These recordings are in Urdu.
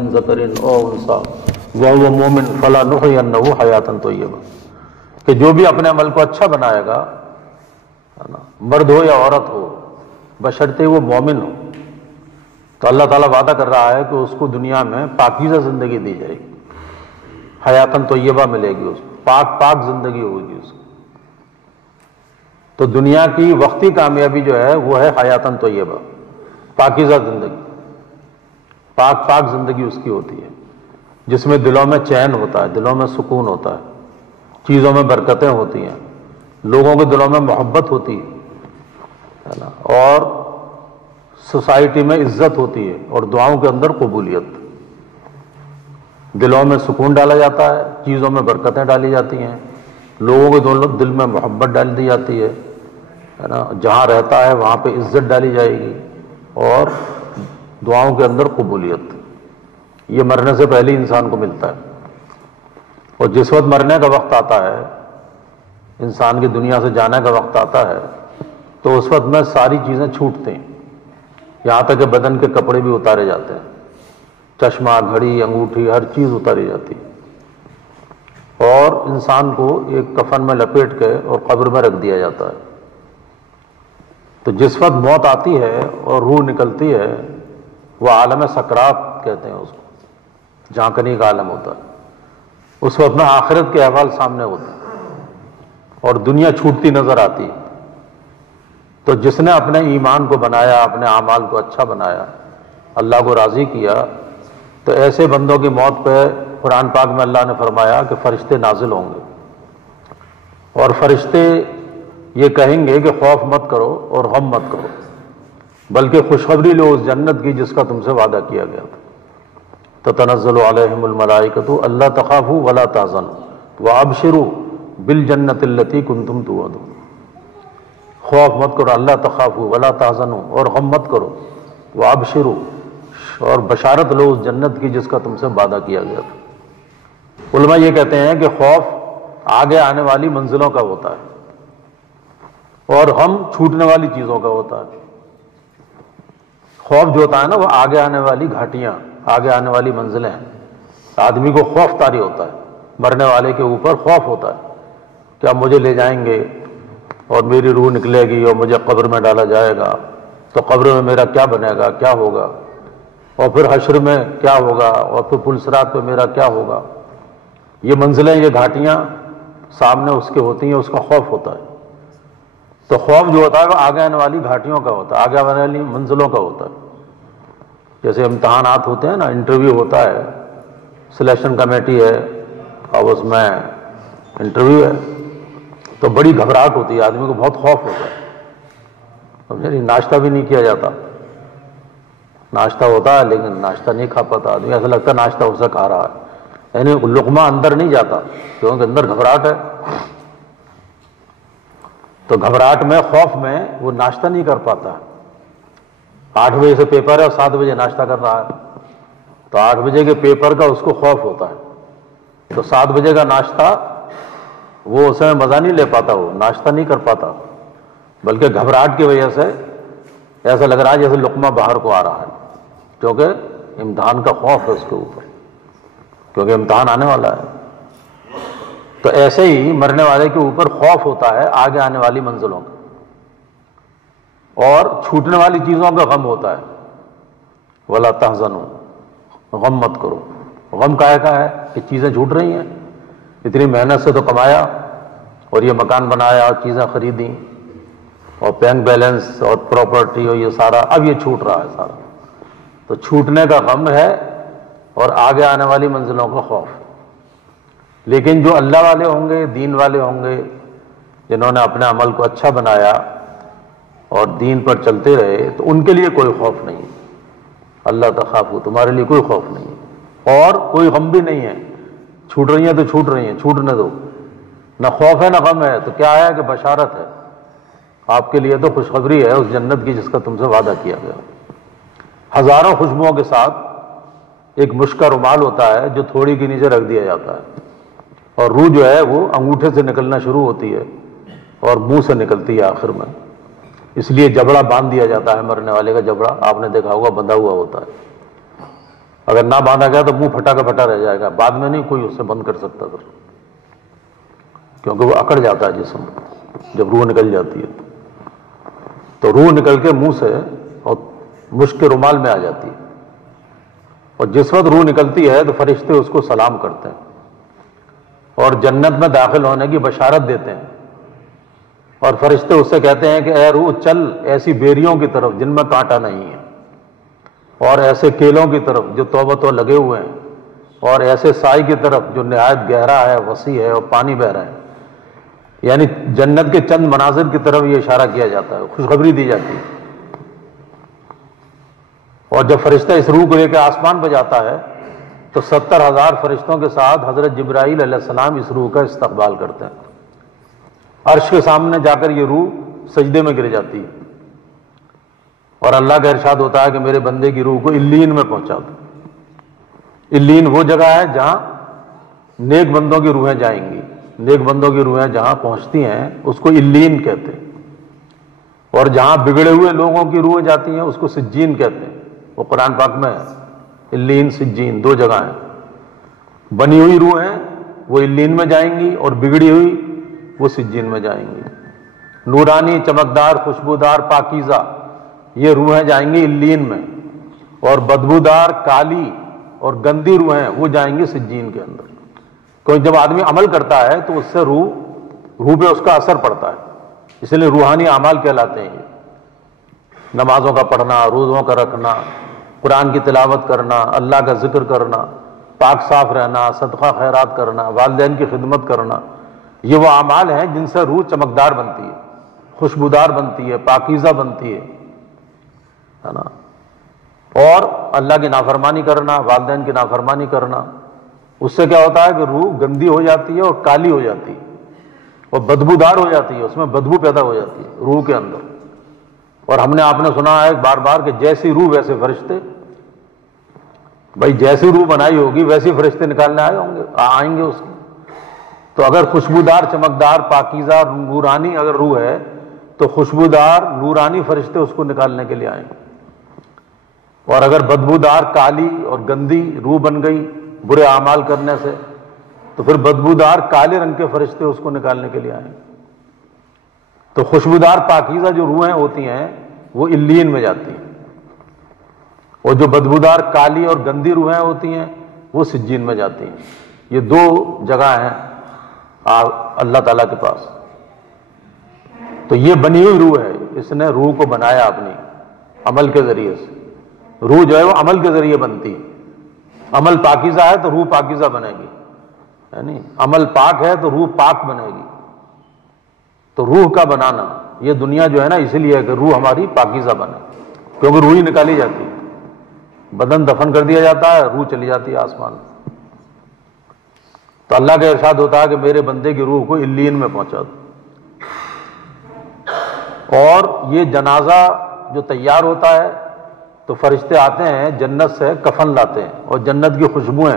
من ذکر او انثی وہو مؤمن فلنحینہ حیاۃ طیبہ، کہ جو بھی اپنے عمل کو اچھا بنائے گا، مرد ہو یا عورت ہو، بشرطے وہ مومن ہو، تو اللہ تعالیٰ وعدہ کر رہا ہے کہ اس کو دنیا میں پاکیزہ زندگی دی جائے گی، حیاۃ طیبہ ملے گی، اس کو پاک زندگی ہوگی اس کو۔ تو دنیا کی وقتی کامیابی جو ہے وہ ہے حیاۃ طیبہ، پاکیزہ زندگی، پاک زندگی اس کی ہوتی ہے، جس میں دلوں میں چین ہوتا ہے، دلوں میں سکون ہوتا ہے، چیزوں میں برکتیں ہوتی ہیں، لوگوں کے دلوں میں محبت ہوتی ہے نا، اور سوسائٹی میں عزت ہوتی ہے، اور دعاؤں کے اندر قبولیت، دلوں میں سکون ڈالا جاتا ہے، چیزوں میں برکتیں ڈالی جاتی ہیں، لوگوں کے دل میں محبت ڈال دی جاتی ہے نا، جہاں رہتا ہے وہاں پہ عزت ڈالی جائے گی، اور دعاؤں کے اندر قبولیت۔ یہ مرنے سے پہلے انسان کو ملتا ہے، اور جس وقت مرنے کا وقت آتا ہے، انسان کی دنیا سے جانے کا وقت آتا ہے، تو اس وقت میں ساری چیزیں چھوٹتے ہیں، یہاں تک کہ بدن کے کپڑے بھی اتارے جاتے ہیں، چشمہ، گھڑی، انگوٹھی، ہر چیز اتاری جاتی ہے، اور انسان کو ایک کفن میں لپیٹ کے اور قبر میں رکھ دیا جاتا ہے۔ تو جس وقت موت آتی ہے اور روح نکلتی ہے، وہ عالم سکرات کہتے ہیں اس کو، جھانکنے کا عالم ہوتا ہے، اس وقت میں آخرت کے احوال سامنے ہوتے ہیں اور دنیا چھوٹتی نظر آتی ہے۔ تو جس نے اپنے ایمان کو بنایا، اپنے اعمال کو اچھا بنایا، اللہ کو راضی کیا، تو ایسے بندوں کی موت پہ قرآن پاک میں اللہ نے فرمایا کہ فرشتے نازل ہوں گے، اور فرشتے یہ کہیں گے کہ خوف مت کرو اور غم مت کرو، بلکہ خوشخبری لو اس جنت کی جس کا تم سے وعدہ کیا گیا تھا۔ تتنزل علیہم الملائکۃ الا تخافوا ولا تحزنوا وابشروا بالجنۃ التی کنتم توعدون۔ خوف مت کرو، اللہ تخافوا ولا تحزنوا، اور غم مت کرو، وابشروا، اور بشارت لو اس جنت کی جس کا تم سے وعدہ کیا گیا تھا۔ علماء یہ کہتے ہیں کہ خوف آگے آنے والی منزلوں کا ہوتا ہے، اور غم چھوٹنے والی چیزوں کا ہوتا ہے۔ خوف جو ہوتا ہے نا، وہ آگے آنے والی گھاٹیاں، آگے آنے والی منزلیں ہیں، آدمی کو خوف طاری ہوتا ہے، مرنے والے کے اوپر خوف ہوتا ہے کہ اب مجھے لے جائیں گے اور میری روح نکلے گی اور مجھے قبر میں ڈالا جائے گا، تو قبر میں میرا کیا بنے گا، کیا ہوگا، اور پھر حشر میں کیا ہوگا، اور پھر پل صراط پہ میرا کیا ہوگا۔ یہ منزلیں، یہ گھاٹیاں سامنے اس کے ہوتی ہیں، اس کا خوف ہوتا ہے۔ تو خوف جو ہوتا ہے وہ آگے آنے والی گھاٹیوں کا ہوتا ہے، آگے آنے والی منزلوں کا ہوتا ہے۔ جیسے امتحانات ہوتے ہیں نا، انٹرویو ہوتا ہے، سلیکشن کمیٹی ہے اور اس میں انٹرویو ہے، تو بڑی گھبراہٹ ہوتی ہے، آدمی کو بہت خوف ہوتا ہے، سمجھے، ناشتہ بھی نہیں کیا جاتا، ناشتہ ہوتا ہے لیکن ناشتہ نہیں کھا پاتا آدمی، ایسا لگتا ہے ناشتہ اسے کھا رہا ہے، یعنی لقمہ اندر نہیں جاتا کیونکہ اندر گھبراہٹ ہے۔ تو گھبراہٹ میں، خوف میں وہ ناشتہ نہیں کر پاتا۔ 8 بجے سے پیپر ہے اور 7 بجے ناشتہ کر رہا ہے، تو 8 بجے کے پیپر کا اس کو خوف ہوتا ہے، تو 7 بجے کا ناشتہ وہ اس میں مزہ نہیں لے پاتا، وہ ناشتہ نہیں کر پاتا، بلکہ گھبراہٹ کی وجہ سے ایسا لگ رہا ہے جیسے لقمہ باہر کو آ رہا ہے، کیونکہ امتحان کا خوف ہے اس کے اوپر، کیونکہ امتحان آنے والا ہے۔ تو ایسے ہی مرنے والے کے اوپر خوف ہوتا ہے آگے آنے والی منزلوں کا، اور چھوٹنے والی چیزوں کا غم ہوتا ہے۔ ولا تحزنوا، غم مت کرو۔ غم کا ہے کہ چیزیں چھوٹ رہی ہیں، اتنی محنت سے تو کمایا اور یہ مکان بنایا اور چیزیں خریدیں اور بینک بیلنس اور پراپرٹی اور یہ سارا، اب یہ چھوٹ رہا ہے سارا، تو چھوٹنے کا غم ہے اور آگے آنے والی منزلوں کا خوف۔ لیکن جو اللہ والے ہوں گے، دین والے ہوں گے، جنہوں نے اپنے عمل کو اچھا بنایا اور دین پر چلتے رہے، تو ان کے لیے کوئی خوف نہیں، اللہ تخافوا، تمہارے لیے کوئی خوف نہیں، اور کوئی غم بھی نہیں ہے۔ چھوٹ رہی ہیں تو چھوٹ رہی ہیں، چھوٹنے دو، نہ خوف ہے نہ غم ہے، تو کیا ہے کہ بشارت ہے آپ کے لیے، تو خوشخبری ہے اس جنت کی جس کا تم سے وعدہ کیا گیا۔ ہزاروں خوشبوؤں کے ساتھ ایک مشک کا رومال ہوتا ہے جو تھوڑی کے نیچے رکھ دیا جاتا ہے، اور روح جو ہے وہ انگوٹھے سے نکلنا شروع ہوتی ہے اور منہ سے نکلتی ہے آخر میں، اس لیے جبڑا باندھ دیا جاتا ہے، مرنے والے کا جبڑا آپ نے دیکھا ہوگا بندھا ہوا ہوتا ہے۔ اگر نہ باندھا گیا تو منہ پھٹا کا پھٹا رہ جائے گا، بعد میں نہیں کوئی اسے بند کر سکتا پھر، کیونکہ وہ اکڑ جاتا ہے جسم جب روح نکل جاتی ہے۔ تو روح نکل کے منہ سے اور مشک کے رومال میں آ جاتی ہے، اور جس وقت روح نکلتی ہے تو فرشتے اس کو سلام کرتے ہیں اور جنت میں داخل ہونے کی بشارت دیتے ہیں، اور فرشتے اس سے کہتے ہیں کہ اے روح چل ایسی بیریوں کی طرف جن میں کانٹا نہیں ہے، اور ایسے کیلوں کی طرف جو توبہ تو لگے ہوئے ہیں، اور ایسے سائے کی طرف جو نہایت گہرا ہے، وسیع ہے اور پانی بہ رہا ہے۔ یعنی جنت کے چند مناظر کی طرف یہ اشارہ کیا جاتا ہے، خوشخبری دی جاتی ہے۔ اور جب فرشتہ اس روح کو لے کے آسمان پہ جاتا ہے تو 70,000 فرشتوں کے ساتھ حضرت جبرائیل علیہ السلام اس روح کا استقبال کرتے ہیں۔ عرش کے سامنے جا کر یہ روح سجدے میں گر جاتی ہے، اور اللہ کا ارشاد ہوتا ہے کہ میرے بندے کی روح کو علیین میں پہنچا دو۔ علیین وہ جگہ ہے جہاں نیک بندوں کی روحیں جائیں گی، نیک بندوں کی روحیں جہاں پہنچتی ہیں اس کو علیین کہتے ہیں، اور جہاں بگڑے ہوئے لوگوں کی روحیں جاتی ہیں اس کو سجین کہتے ہیں۔ وہ قرآن پاک میں ہے، علیین سجین دو جگہ ہیں۔ بنی ہوئی روحیں وہ علیین میں جائیں گی، اور بگڑی ہوئی وہ سجین میں جائیں گی۔ نورانی، چمکدار، خوشبودار، پاکیزہ یہ روحیں جائیں گی علیین میں، اور بدبودار، کالی اور گندی روحیں وہ جائیں گی سجین کے اندر۔ کیونکہ جب آدمی عمل کرتا ہے تو اس سے روح پہ اس کا اثر پڑتا ہے، اس لیے روحانی اعمال کہلاتے ہیں یہ۔ نمازوں کا پڑھنا، روزوں کا رکھنا، قرآن کی تلاوت کرنا، اللہ کا ذکر کرنا، پاک صاف رہنا، صدقہ خیرات کرنا، والدین کی خدمت کرنا، یہ وہ اعمال ہیں جن سے روح چمکدار بنتی ہے، خوشبودار بنتی ہے، پاکیزہ بنتی ہے نا۔ اور اللہ کی نافرمانی کرنا، والدین کی نافرمانی کرنا، اس سے کیا ہوتا ہے کہ روح گندی ہو جاتی ہے اور کالی ہو جاتی ہے اور بدبودار ہو جاتی ہے، اس میں بدبو پیدا ہو جاتی ہے روح کے اندر۔ اور ہم نے آپ نے سنا ہے بار بار کہ جیسی روح ویسے فرشتے، بھائی جیسی روح بنائی ہوگی ویسے فرشتے نکالنے آئیں گے اس کی۔ تو اگر خوشبودار، چمکدار، پاکیزہ، نورانی اگر روح ہے تو خوشبودار نورانی فرشتے اس کو نکالنے کے لیے آئیں گے، اور اگر بدبودار، کالی اور گندی روح بن گئی برے اعمال کرنے سے تو پھر بدبودار کالے رنگ کے فرشتے اس کو نکالنے کے لیے آئیں گے۔ تو خوشبودار پاکیزہ جو روحیں ہوتی ہیں وہ علیین میں جاتی ہیں، اور جو بدبودار کالی اور گندی روحیں ہوتی ہیں وہ سجین میں جاتی ہیں۔ یہ دو جگہ ہیں اللہ تعالیٰ کے پاس۔ تو یہ بنی ہوئی روح ہے، اس نے روح کو بنایا اپنی عمل کے ذریعے سے۔ روح جو ہے وہ عمل کے ذریعے بنتی ہے، عمل پاکیزہ ہے تو روح پاکیزہ بنے گی، یعنی عمل پاک ہے تو روح پاک بنے گی۔ تو روح کا بنانا یہ دنیا جو ہے نا اسی لیے ہے کہ روح ہماری پاکیزہ بنے، کیونکہ روح ہی نکالی جاتی ہے، بدن دفن کر دیا جاتا ہے، روح چلی جاتی ہے آسمان۔ تو اللہ کا ارشاد ہوتا ہے کہ میرے بندے کی روح کو علیین میں پہنچا دو۔ اور یہ جنازہ جو تیار ہوتا ہے تو فرشتے آتے ہیں جنت سے کفن لاتے ہیں، اور جنت کی خوشبوئیں،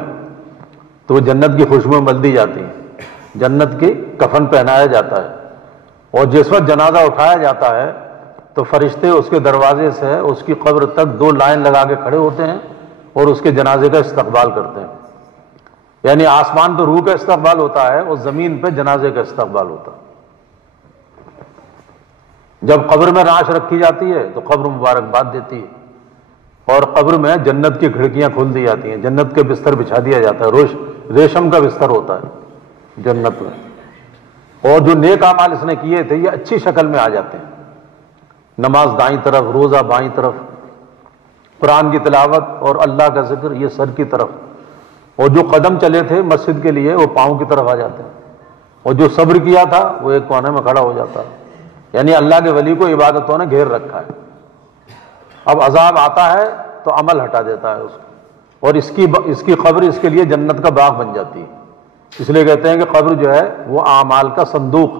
تو وہ جنت کی خوشبوئیں مل دی جاتی ہیں، جنت کی کفن پہنایا جاتا ہے۔ اور جس وقت جنازہ اٹھایا جاتا ہے تو فرشتے اس کے دروازے سے اس کی قبر تک 2 لائن لگا کے کھڑے ہوتے ہیں اور اس کے جنازے کا استقبال کرتے ہیں۔ یعنی آسمان پہ روح کا استقبال ہوتا ہے اور زمین پہ جنازے کا استقبال ہوتا ہے۔ جب قبر میں نعش رکھی جاتی ہے تو قبر مبارکباد دیتی ہے، اور قبر میں جنت کی کھڑکیاں کھول دی جاتی ہیں، جنت کے بستر بچھا دیا جاتا ہے، ریشم کا بستر ہوتا ہے جنت میں، اور جو نیک اعمال اس نے کیے تھے یہ اچھی شکل میں آ جاتے ہیں۔ نماز دائیں طرف، روزہ بائیں طرف، قرآن کی تلاوت اور اللہ کا ذکر یہ سر کی طرف، اور جو قدم چلے تھے مسجد کے لیے وہ پاؤں کی طرف آ جاتے ہیں، اور جو صبر کیا تھا وہ ایک کونے میں کھڑا ہو جاتا ہے۔ یعنی اللہ کے ولی کو عبادتوں نے گھیر رکھا ہے۔ اب عذاب آتا ہے تو عمل ہٹا دیتا ہے اس کو، اور اس کی قبر اس کے لیے جنت کا باغ بن جاتی ہے۔ اس لیے کہتے ہیں کہ قبر جو ہے وہ اعمال کا صندوق،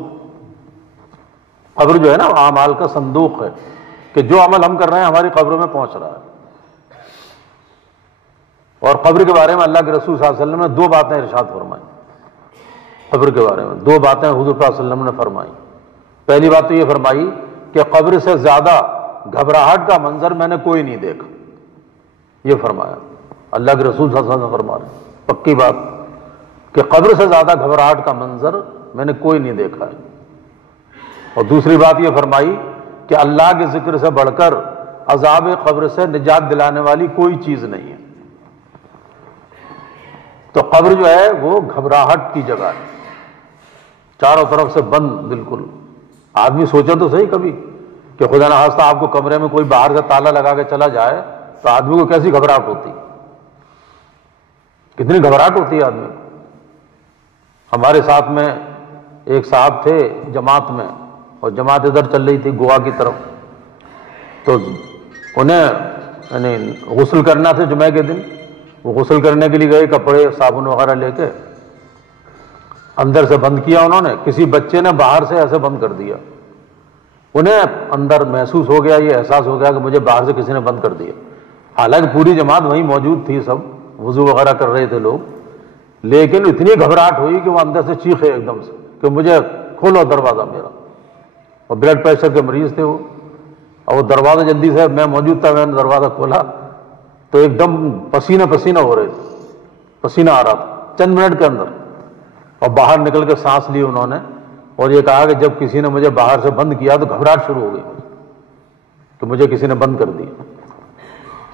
قبر جو ہے نا وہ اعمال کا صندوق ہے، کہ جو عمل ہم کر رہے ہیں ہماری قبر میں پہنچ رہا ہے۔ اور قبر کے بارے میں اللہ کے رسول صلی اللہ علیہ وسلم نے 2 باتیں ارشاد فرمائیں، قبر کے بارے میں 2 باتیں حضور صلی اللہ علیہ وسلم نے فرمائی۔ پہلی بات تو یہ فرمائی کہ قبر سے زیادہ گھبراہٹ کا منظر میں نے کوئی نہیں دیکھا، یہ فرمایا اللہ کے رسول صلی اللہ علیہ وسلم فرما رہے ہیں، پکی بات کہ قبر سے زیادہ گھبراہٹ کا منظر میں نے کوئی نہیں دیکھا ہے۔ اور دوسری بات یہ فرمائی کہ اللہ کے ذکر سے بڑھ کر عذاب قبر سے نجات دلانے والی کوئی چیز نہیں ہے۔ تو قبر جو ہے وہ گھبراہٹ کی جگہ ہے، چاروں طرف سے بند بالکل۔ آدمی سوچے تو صحیح کبھی کہ خدا نخواستہ آپ کو کمرے میں کوئی باہر سے تالا لگا کے چلا جائے تو آدمی کو کیسی گھبراہٹ ہوتی، کتنی گھبراہٹ ہوتی ہے آدمی کو۔ ہمارے ساتھ میں ایک صاحب تھے جماعت میں، اور جماعت ادھر چل رہی تھی گوا کی طرف، تو انہیں یعنی غسل کرنا تھا جمعہ کے دن، وہ غسل کرنے کے لیے گئے، کپڑے صابن وغیرہ لے کے، اندر سے بند کیا انہوں نے، کسی بچے نے باہر سے ایسے بند کر دیا، انہیں اندر محسوس ہو گیا، یہ احساس ہو گیا کہ مجھے باہر سے کسی نے بند کر دیا۔ حالانکہ پوری جماعت وہیں موجود تھی، سب وضو وغیرہ کر رہے تھے لوگ، لیکن اتنی گھبراہٹ ہوئی کہ وہ اندر سے چیخے ایک دم سے کہ مجھے کھولو دروازہ میرا، اور بلڈ پریشر کے مریض تھے وہ، اور وہ دروازہ جلدی سے، میں موجود تھا، میں نے دروازہ کھولا تو ایک دم پسینہ پسینہ ہو رہے تھے، پسینہ آ رہا تھا چند منٹ کے اندر، اور باہر نکل کے سانس لی انہوں نے، اور یہ کہا کہ جب کسی نے مجھے باہر سے بند کیا تو گھبراہٹ شروع ہو گئی کہ مجھے کسی نے بند کر دیا،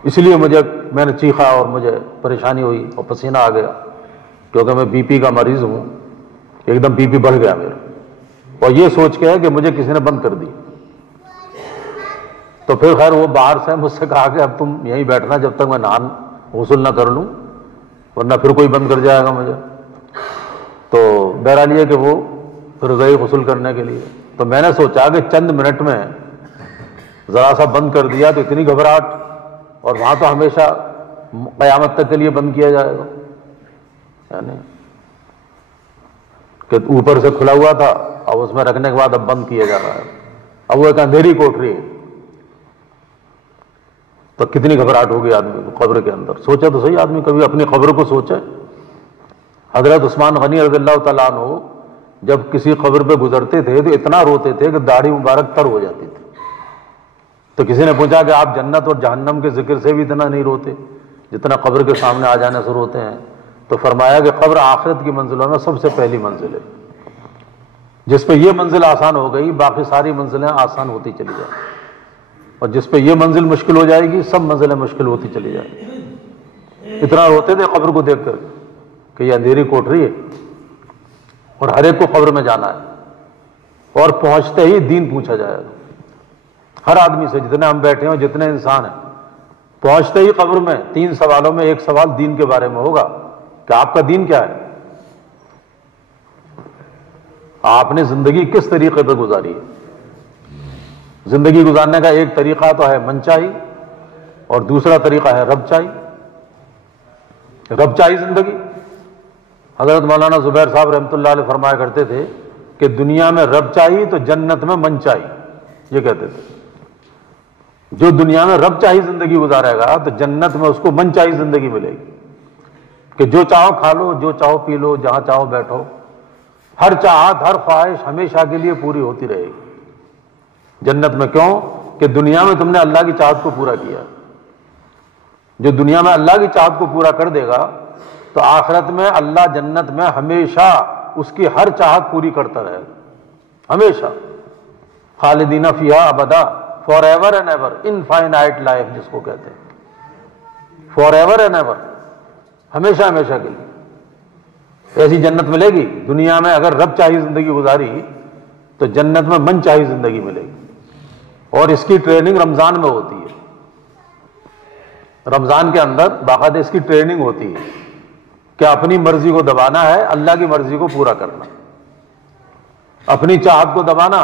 اس لیے میں نے چیخا اور مجھے پریشانی ہوئی اور پسینہ آ گیا، کیونکہ میں بی پی کا مریض ہوں، ایک دم بی پی بڑھ گیا میرا، اور یہ سوچ کے ہے کہ مجھے کسی نے بند کر دی۔ تو پھر خیر وہ باہر سے مجھ سے کہا کہ اب تم یہیں بیٹھنا جب تک میں نہان غسل نہ کر لوں، ورنہ پھر کوئی بند کر جائے گا مجھے۔ تو بہرحال یہ کہ وہ پھر گئے غسل کرنے کے لیے، تو میں نے سوچا کہ چند منٹ میں ذرا سا بند کر دیا تو اتنی گھبراہٹ، اور وہاں تو ہمیشہ قیامت تک کے لیے بند کیا جائے گا، یعنی کہ اوپر سے کھلا ہوا تھا اور اس میں رکھنے کے بعد اب بند کیا جا رہا ہے، اب وہ ایک اندھیری کوٹری ہے، تو کتنی گھبراہٹ ہوگی آدمی کو قبر کے اندر۔ سوچے تو صحیح آدمی کبھی اپنی قبر کو سوچے۔ حضرت عثمان غنی رضی اللہ تعالیٰ عنہ جب کسی قبر پہ گزرتے تھے تو اتنا روتے تھے کہ داڑھی مبارک تر ہو جاتی تھی۔ تو کسی نے پوچھا کہ آپ جنت اور جہنم کے ذکر سے بھی اتنا نہیں روتے جتنا قبر کے سامنے آ جانے سے روتے ہیں؟ تو فرمایا کہ قبر آخرت کی منزلوں میں سب سے پہلی منزل ہے، جس پہ یہ منزل آسان ہو گئی باقی ساری منزلیں آسان ہوتی چلی جائیں، اور جس پہ یہ منزل مشکل ہو جائے گی سب منزلیں مشکل ہوتی چلی جائیں گی۔ اتنا روتے تھے قبر کو دیکھ کر کہ یہ اندھیری کوٹری ہے اور ہر ایک کو قبر میں جانا ہے، اور پہنچتے ہی دین پوچھا جائے گا ہر آدمی سے، جتنے ہم بیٹھے ہیں جتنے انسان ہیں، پہنچتے ہی قبر میں 3 سوالوں میں ایک سوال دین کے بارے میں ہوگا کہ آپ کا دین کیا ہے، آپ نے زندگی کس طریقے پہ گزاری ہے۔ زندگی گزارنے کا ایک طریقہ تو ہے من چاہی، اور دوسرا طریقہ ہے رب چاہی۔ رب چاہی زندگی، حضرت مولانا زبیر صاحب رحمۃ اللہ علیہ فرمایا کرتے تھے کہ دنیا میں رب چاہی تو جنت میں من چاہی، یہ کہتے تھے جو دنیا میں رب چاہی زندگی گزارے گا تو جنت میں اس کو من چاہی زندگی ملے گی، کہ جو چاہو کھا لو، جو چاہو پی لو، جہاں چاہو بیٹھو، ہر چاہت ہر خواہش ہمیشہ کے لیے پوری ہوتی رہے گی جنت میں۔ کیوں؟ کہ دنیا میں تم نے اللہ کی چاہت کو پورا کیا۔ جو دنیا میں اللہ کی چاہت کو پورا کر دے گا تو آخرت میں اللہ جنت میں ہمیشہ اس کی ہر چاہت پوری کرتا رہے گا، ہمیشہ، خالدین فیہا ابدا، for ever and ever, infinite life جس کو کہتے ہیں، فار ایور اینڈ ایور، ہمیشہ ہمیشہ کے لیے ایسی جنت ملے گی۔ دنیا میں اگر رب چاہی زندگی گزاری تو جنت میں من چاہی زندگی ملے گی، اور اس کی ٹریننگ رمضان میں ہوتی ہے۔ رمضان کے اندر باقاعدہ اس کی ٹریننگ ہوتی ہے کہ اپنی مرضی کو دبانا ہے، اللہ کی مرضی کو پورا کرنا، اپنی چاہت کو دبانا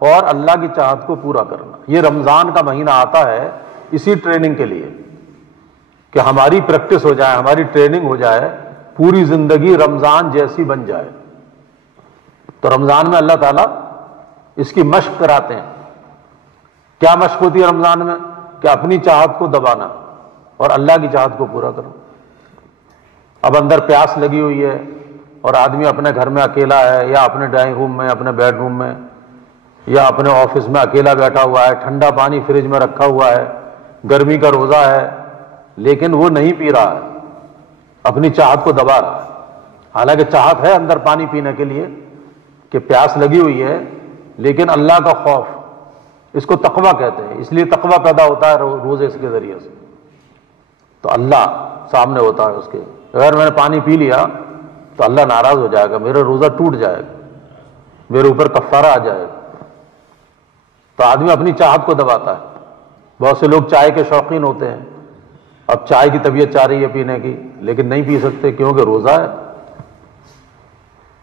اور اللہ کی چاہت کو پورا کرنا۔ یہ رمضان کا مہینہ آتا ہے اسی ٹریننگ کے لیے کہ ہماری پریکٹس ہو جائے، ہماری ٹریننگ ہو جائے، پوری زندگی رمضان جیسی بن جائے۔ تو رمضان میں اللہ تعالیٰ اس کی مشق کراتے ہیں۔ کیا مشق ہوتی ہے رمضان میں؟ کہ اپنی چاہت کو دبانا اور اللہ کی چاہت کو پورا کرنا۔ اب اندر پیاس لگی ہوئی ہے اور آدمی اپنے گھر میں اکیلا ہے، یا اپنے ڈرائنگ روم میں، اپنے بیڈ روم میں، یا اپنے آفس میں اکیلا بیٹھا ہوا ہے، ٹھنڈا پانی فریج میں رکھا ہوا ہے، گرمی کا روزہ ہے، لیکن وہ نہیں پی رہا ہے، اپنی چاہت کو دبا رہا ہے۔ حالانکہ چاہت ہے اندر پانی پینے کے لیے کہ پیاس لگی ہوئی ہے، لیکن اللہ کا خوف، اس کو تقویٰ کہتے ہیں، اس لیے تقویٰ پیدا ہوتا ہے روزے کے ذریعے سے۔ تو اللہ سامنے ہوتا ہے اس کے، اگر میں نے پانی پی لیا تو اللہ ناراض ہو جائے گا، میرا روزہ ٹوٹ جائے گا، میرے اوپر کفارہ آ جائے گا۔ تو آدمی اپنی چاہت کو دباتا ہے۔ بہت سے لوگ چائے کے شوقین ہوتے ہیں، اب چائے کی طبیعت چاہ رہی ہے پینے کی، لیکن نہیں پی سکتے کیونکہ روزہ ہے۔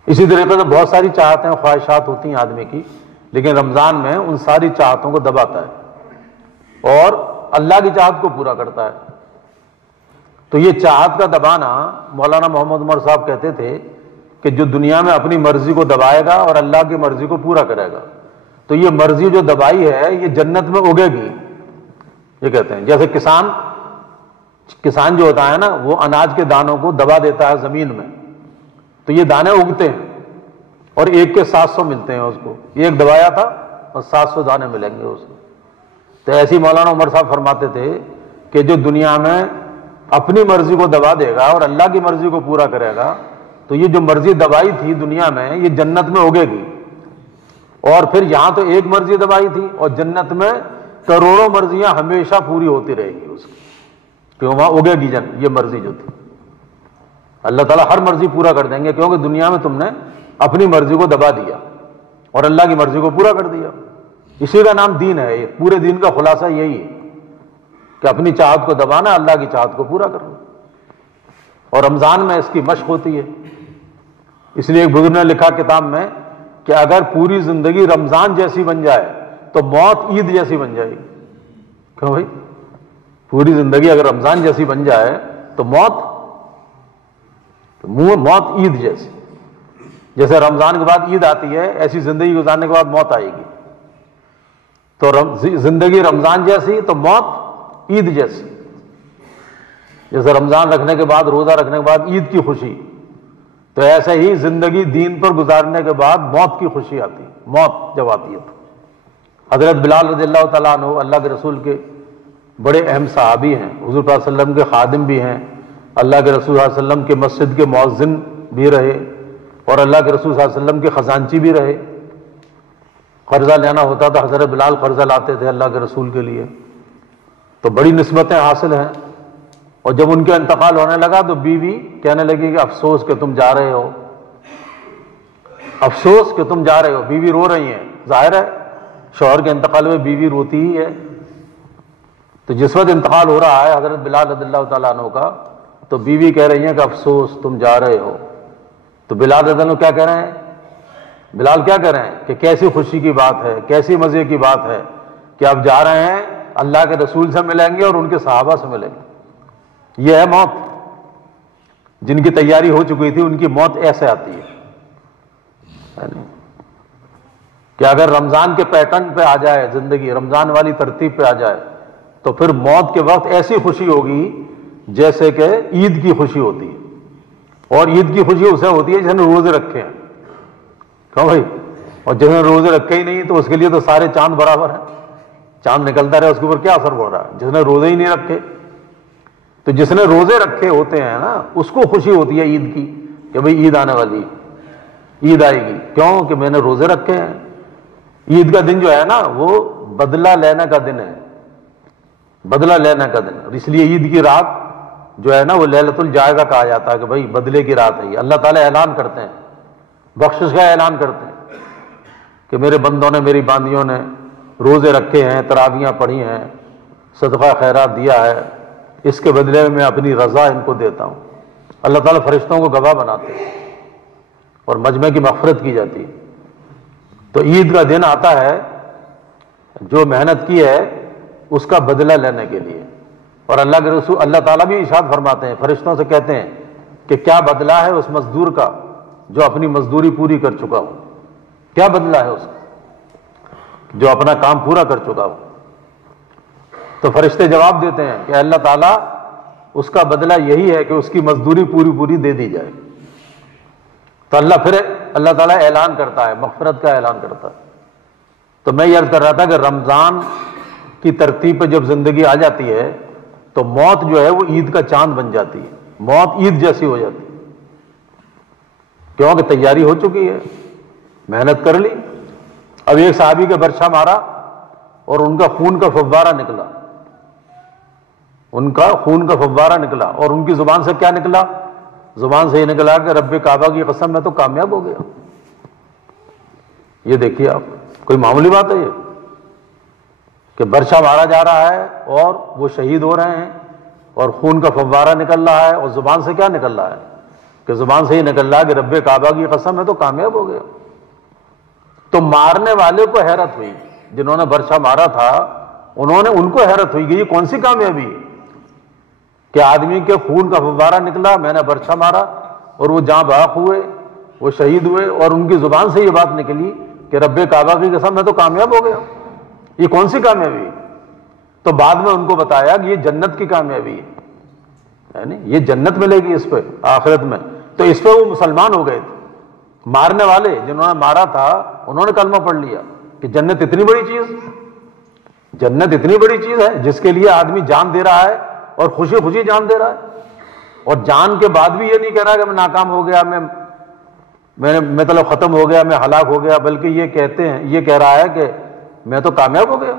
اسی طریقے سے بہت ساری چاہتیں، خواہشات ہوتی ہیں آدمی کی، لیکن رمضان میں ان ساری چاہتوں کو دباتا ہے اور اللہ کی چاہت کو پورا کرتا ہے۔ تو یہ چاہت کا دبانا، مولانا محمد عمر صاحب کہتے تھے کہ جو دنیا میں اپنی مرضی کو دبائے گا اور اللہ کی مرضی کو پورا کرے گا، تو یہ مرضی جو دبائی ہے یہ جنت میں اگے گی۔ یہ کہتے ہیں جیسے کسان جو ہوتا ہے نا، وہ اناج کے دانوں کو دبا دیتا ہے زمین میں، تو یہ دانے اگتے ہیں اور ایک کے 700 ملتے ہیں اس کو، ایک دبایا تھا اور 700 دانے ملیں گے اس کو۔ تو ایسی مولانا عمر صاحب فرماتے تھے کہ جو دنیا میں اپنی مرضی کو دبا دے گا اور اللہ کی مرضی کو پورا کرے گا، تو یہ جو مرضی دبائی تھی دنیا میں یہ جنت میں اگے گی۔ اور پھر یہاں تو ایک مرضی دبائی تھی اور جنت میں کروڑوں مرضیاں ہمیشہ پوری ہوتی رہے گی اس کی، کیوں وہاں اگے گی یہ مرضی جو تھی۔ اللہ تعالیٰ ہر مرضی پورا کر دیں گے، کیونکہ دنیا میں تم نے اپنی مرضی کو دبا دیا اور اللہ کی مرضی کو پورا کر دیا۔ اسی کا نام دین ہے۔ یہ پورے دین کا خلاصہ یہی ہے کہ اپنی چاہت کو دبانا، اللہ کی چاہت کو پورا کرنا۔ اور رمضان میں اس کی مشق ہوتی ہے۔ اس لیے ایک بزرگ نے لکھا کتاب میں کہ اگر پوری زندگی رمضان جیسی بن جائے تو موت عید جیسی بن جائے گی۔ کیوں بھائی؟ پوری زندگی اگر رمضان جیسی بن جائے تو موت عید جیسی، جیسے رمضان کے بعد عید آتی ہے ایسی زندگی گزارنے کے بعد موت آئے گی۔ تو زندگی رمضان جیسی تو موت عید جیسی۔ جیسے رمضان رکھنے کے بعد، روزہ رکھنے کے بعد عید کی خوشی، تو ایسے ہی زندگی دین پر گزارنے کے بعد موت کی خوشی آتی ہے۔ موت جب آتی ہے تو حضرت بلال رضی اللہ تعالیٰ عنہ اللہ کے رسول کے بڑے اہم صحابی ہیں، حضور صلی اللہ علیہ وسلم کے خادم بھی ہیں، اللہ کے رسول صلی اللہ علیہ وسلم کے مسجد کے مؤذن بھی رہے اور اللہ کے رسول صلی اللہ علیہ وسلم کے خزانچی بھی رہے۔ قرضہ لینا ہوتا تھا، حضرت بلال قرضہ لاتے تھے اللہ کے رسول کے لیے، تو بڑی نسبتیں حاصل ہیں۔ اور جب ان کا انتقال ہونے لگا تو بیوی کہنے لگی کہ افسوس کہ تم جا رہے ہو، افسوس کہ تم جا رہے ہو۔ بیوی رو رہی ہیں، ظاہر ہے شوہر کے انتقال میں بیوی روتی ہی ہے۔ تو جس وقت انتقال ہو رہا ہے حضرت بلال رضی اللہ تعالیٰ عنہ کا، تو بیوی کہہ رہی ہیں کہ افسوس تم جا رہے ہو۔ تو بلال رضی اللہ عنہ کیا کہہ رہے ہیں؟ بلال کیا کہہ رہے ہیں کہ کیسی خوشی کی بات ہے، کیسی مزے کی بات ہے کہ آپ جا رہے ہیں، اللہ کے رسول سے ملیں گے اور ان کے صحابہ سے ملیں گے۔ یہ ہے موت۔ جن کی تیاری ہو چکی تھی ان کی موت ایسے آتی ہے کہ اگر رمضان کے پیٹرن پہ آ جائے زندگی، رمضان والی ترتیب پہ آ جائے، تو پھر موت کے وقت ایسی خوشی ہوگی جیسے کہ عید کی خوشی ہوتی ہے۔ اور عید کی خوشی اسے ہوتی ہے جس نے روزے رکھے ہیں۔ کہو بھائی، اور جس نے روزے رکھے ہی نہیں تو اس کے لیے تو سارے چاند برابر ہیں، چاند نکلتا رہے اس کے اوپر کیا اثر پڑ رہا ہے؟ جس نے روزے ہی نہیں رکھے، تو جس نے روزے رکھے ہوتے ہیں نا اس کو خوشی ہوتی ہے عید کی کہ بھئی عید آنے والی، عید آئے گی۔ کیوں کہ میں نے روزے رکھے ہیں۔ عید کا دن جو ہے نا وہ بدلہ لینے کا دن ہے، بدلہ لینے کا دن۔ اور اس لیے عید کی رات جو ہے نا وہ لیلۃ الجائزہ کہا جاتا ہے کہ بھئی بدلے کی رات ہے۔ یہ اللہ تعالیٰ اعلان کرتے ہیں، بخشش کا اعلان کرتے ہیں کہ میرے بندوں نے، میری باندیوں نے روزے رکھے ہیں، تراویحاں پڑھی ہیں، صدقہ خیرات دیا ہے، اس کے بدلے میں اپنی رضا ان کو دیتا ہوں۔ اللہ تعالیٰ فرشتوں کو گواہ بناتے ہیں اور مجمع کی مغفرت کی جاتی ہے۔ تو عید کا دن آتا ہے جو محنت کی ہے اس کا بدلہ لینے کے لیے۔ اور اللہ کے رسول اللہ تعالیٰ بھی ارشاد فرماتے ہیں، فرشتوں سے کہتے ہیں کہ کیا بدلہ ہے اس مزدور کا جو اپنی مزدوری پوری کر چکا ہو؟ کیا بدلہ ہے اس کا جو اپنا کام پورا کر چکا ہو؟ تو فرشتے جواب دیتے ہیں کہ اللہ تعالیٰ اس کا بدلہ یہی ہے کہ اس کی مزدوری پوری دے دی جائے۔ تو اللہ تعالیٰ اعلان کرتا ہے، مغفرت کا اعلان کرتا ہے۔ تو میں یہ عرض کر رہا تھا کہ رمضان کی ترتیب پہ جب زندگی آ جاتی ہے تو موت جو ہے وہ عید کا چاند بن جاتی ہے، موت عید جیسی ہو جاتی ہے، کیونکہ تیاری ہو چکی ہے، محنت کر لی۔ اب ایک صحابی کے برچھا مارا اور ان کا خون کا فوارہ نکلا، ان کا خون کا فوارہ نکلا، اور ان کی زبان سے کیا نکلا؟ زبان سے یہ نکلا کہ رب کعبہ کی قسم میں تو کامیاب ہو گیا۔ یہ دیکھیے آپ، کوئی معمولی بات ہے یہ کہ برچھا مارا جا رہا ہے اور وہ شہید ہو رہے ہیں اور خون کا فوارہ نکل رہا ہے، اور زبان سے کیا نکل رہا ہے کہ زبان سے یہ نکل رہا ہے کہ رب کعبہ کی قسم میں تو کامیاب ہو گیا۔ تو مارنے والے کو حیرت ہوئی، جنہوں نے برچھا مارا تھا ان کو حیرت ہوئی کہ یہ کون سی کامیابی ہے کہ آدمی کے خون کا فوارہ نکلا، میں نے برچھا مارا اور وہ جاں بحق ہوئے، وہ شہید ہوئے، اور ان کی زبان سے یہ بات نکلی کہ رب کعبہ کی قسم میں تو کامیاب ہو گیا۔ یہ کون سی کامیابی ہے؟ تو بعد میں ان کو بتایا کہ یہ جنت کی کامیابی ہے، یعنی یہ جنت ملے گی اس پہ آخرت میں۔ تو اس پہ وہ مسلمان ہو گئے تھے، مارنے والے جنہوں نے مارا تھا انہوں نے کلمہ پڑھ لیا کہ جنت اتنی بڑی چیز، جنت اتنی بڑی چیز ہے جس کے لیے آدمی جان دے رہا ہے اور خوشی خوشی جان دے رہا ہے، اور جان کے بعد بھی یہ نہیں کہہ رہا کہ میں ناکام ہو گیا، میں مطلب ختم ہو گیا، میں ہلاک ہو گیا، بلکہ یہ کہہ رہا ہے کہ میں تو کامیاب ہو گیا۔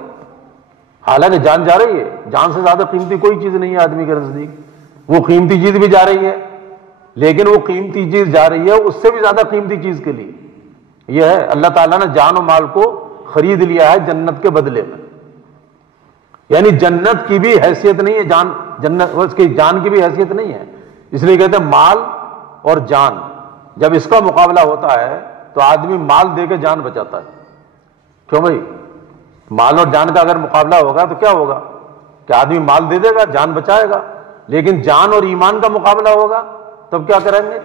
حالانکہ جان جا رہی ہے، جان سے زیادہ قیمتی کوئی چیز نہیں ہے آدمی کے نزدیک، وہ قیمتی چیز بھی جا رہی ہے، لیکن وہ قیمتی چیز جا رہی ہے اس سے بھی زیادہ قیمتی چیز کے لیے، یہ ہے اللہ تعالیٰ نے جان و مال کو خرید لیا ہے جنت کے بدلے میں۔ یعنی جنت کی بھی حیثیت نہیں ہے، جنت اس کی جان کی بھی حیثیت نہیں ہے، اس لیے کہتے ہیں مال اور جان، جب اس کا مقابلہ ہوتا ہے تو آدمی مال دے کے جان بچاتا ہے۔ کیوں بھائی؟ مال اور جان کا اگر مقابلہ ہوگا تو کیا ہوگا کہ آدمی مال دے دے گا، جان بچائے گا، لیکن جان اور ایمان کا مقابلہ ہوگا تب کیا کریں گے؟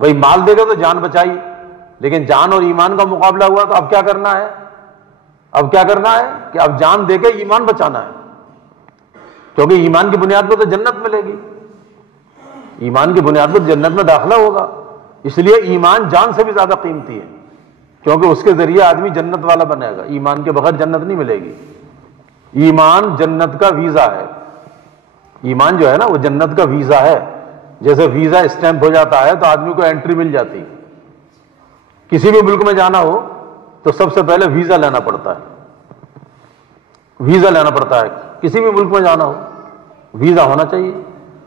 بھائی مال دے گا تو جان بچائی، لیکن جان اور ایمان کا مقابلہ ہوا تو اب کیا کرنا ہے؟ اب کیا کرنا ہے کہ اب جان دے کے ایمان بچانا ہے، کیونکہ ایمان کی بنیاد پر تو جنت ملے گی، ایمان کی بنیاد پر جنت میں داخلہ ہوگا، اس لیے ایمان جان سے بھی زیادہ قیمتی ہے، کیونکہ اس کے ذریعے آدمی جنت والا بنے گا، ایمان کے بغیر جنت نہیں ملے گی۔ ایمان جنت کا ویزا ہے، ایمان جو ہے نا وہ جنت کا ویزا ہے، جیسے ویزا اسٹیمپ ہو جاتا ہے تو آدمی کو انٹری مل جاتی ہے، کسی بھی ملک میں جانا ہو تو سب سے پہلے ویزا لینا پڑتا ہے، ویزا لینا پڑتا ہے، کسی بھی ملک میں جانا ہو ویزا ہونا چاہیے،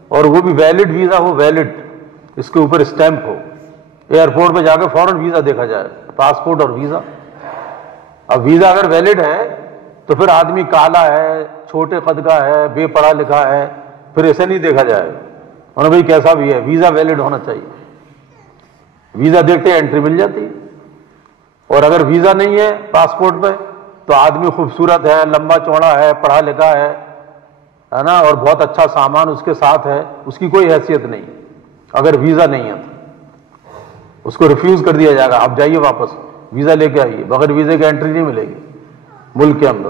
اور وہ بھی ویلڈ ویزا ہو، ویلڈ، اس کے اوپر اسٹیمپ ہو، ایئرپورٹ پہ جا کے فوراً ویزا دیکھا جائے، پاسپورٹ اور ویزا۔ اب ویزا اگر ویلڈ ہے تو پھر آدمی کالا ہے، چھوٹے قد کا ہے، بے پڑھا لکھا ہے، پھر ایسے نہیں دیکھا جائے، اور بھائی کیسا بھی ہے، ویزا ویلڈ ہونا چاہیے، ویزا دیکھتے انٹری مل جاتی ہے۔ اور اگر ویزا نہیں ہے پاسپورٹ پہ تو آدمی خوبصورت ہے، لمبا چوڑا ہے، پڑھا لکھا ہے نا، اور بہت اچھا سامان اس کے ساتھ ہے، اس کی کوئی حیثیت نہیں، اگر ویزا نہیں ہے تو اس کو ریفیوز کر دیا جائے گا، آپ جائیے واپس، ویزا لے کے آئیے، بغیر ویزے کے انٹری نہیں ملے گی ملک کے اندر،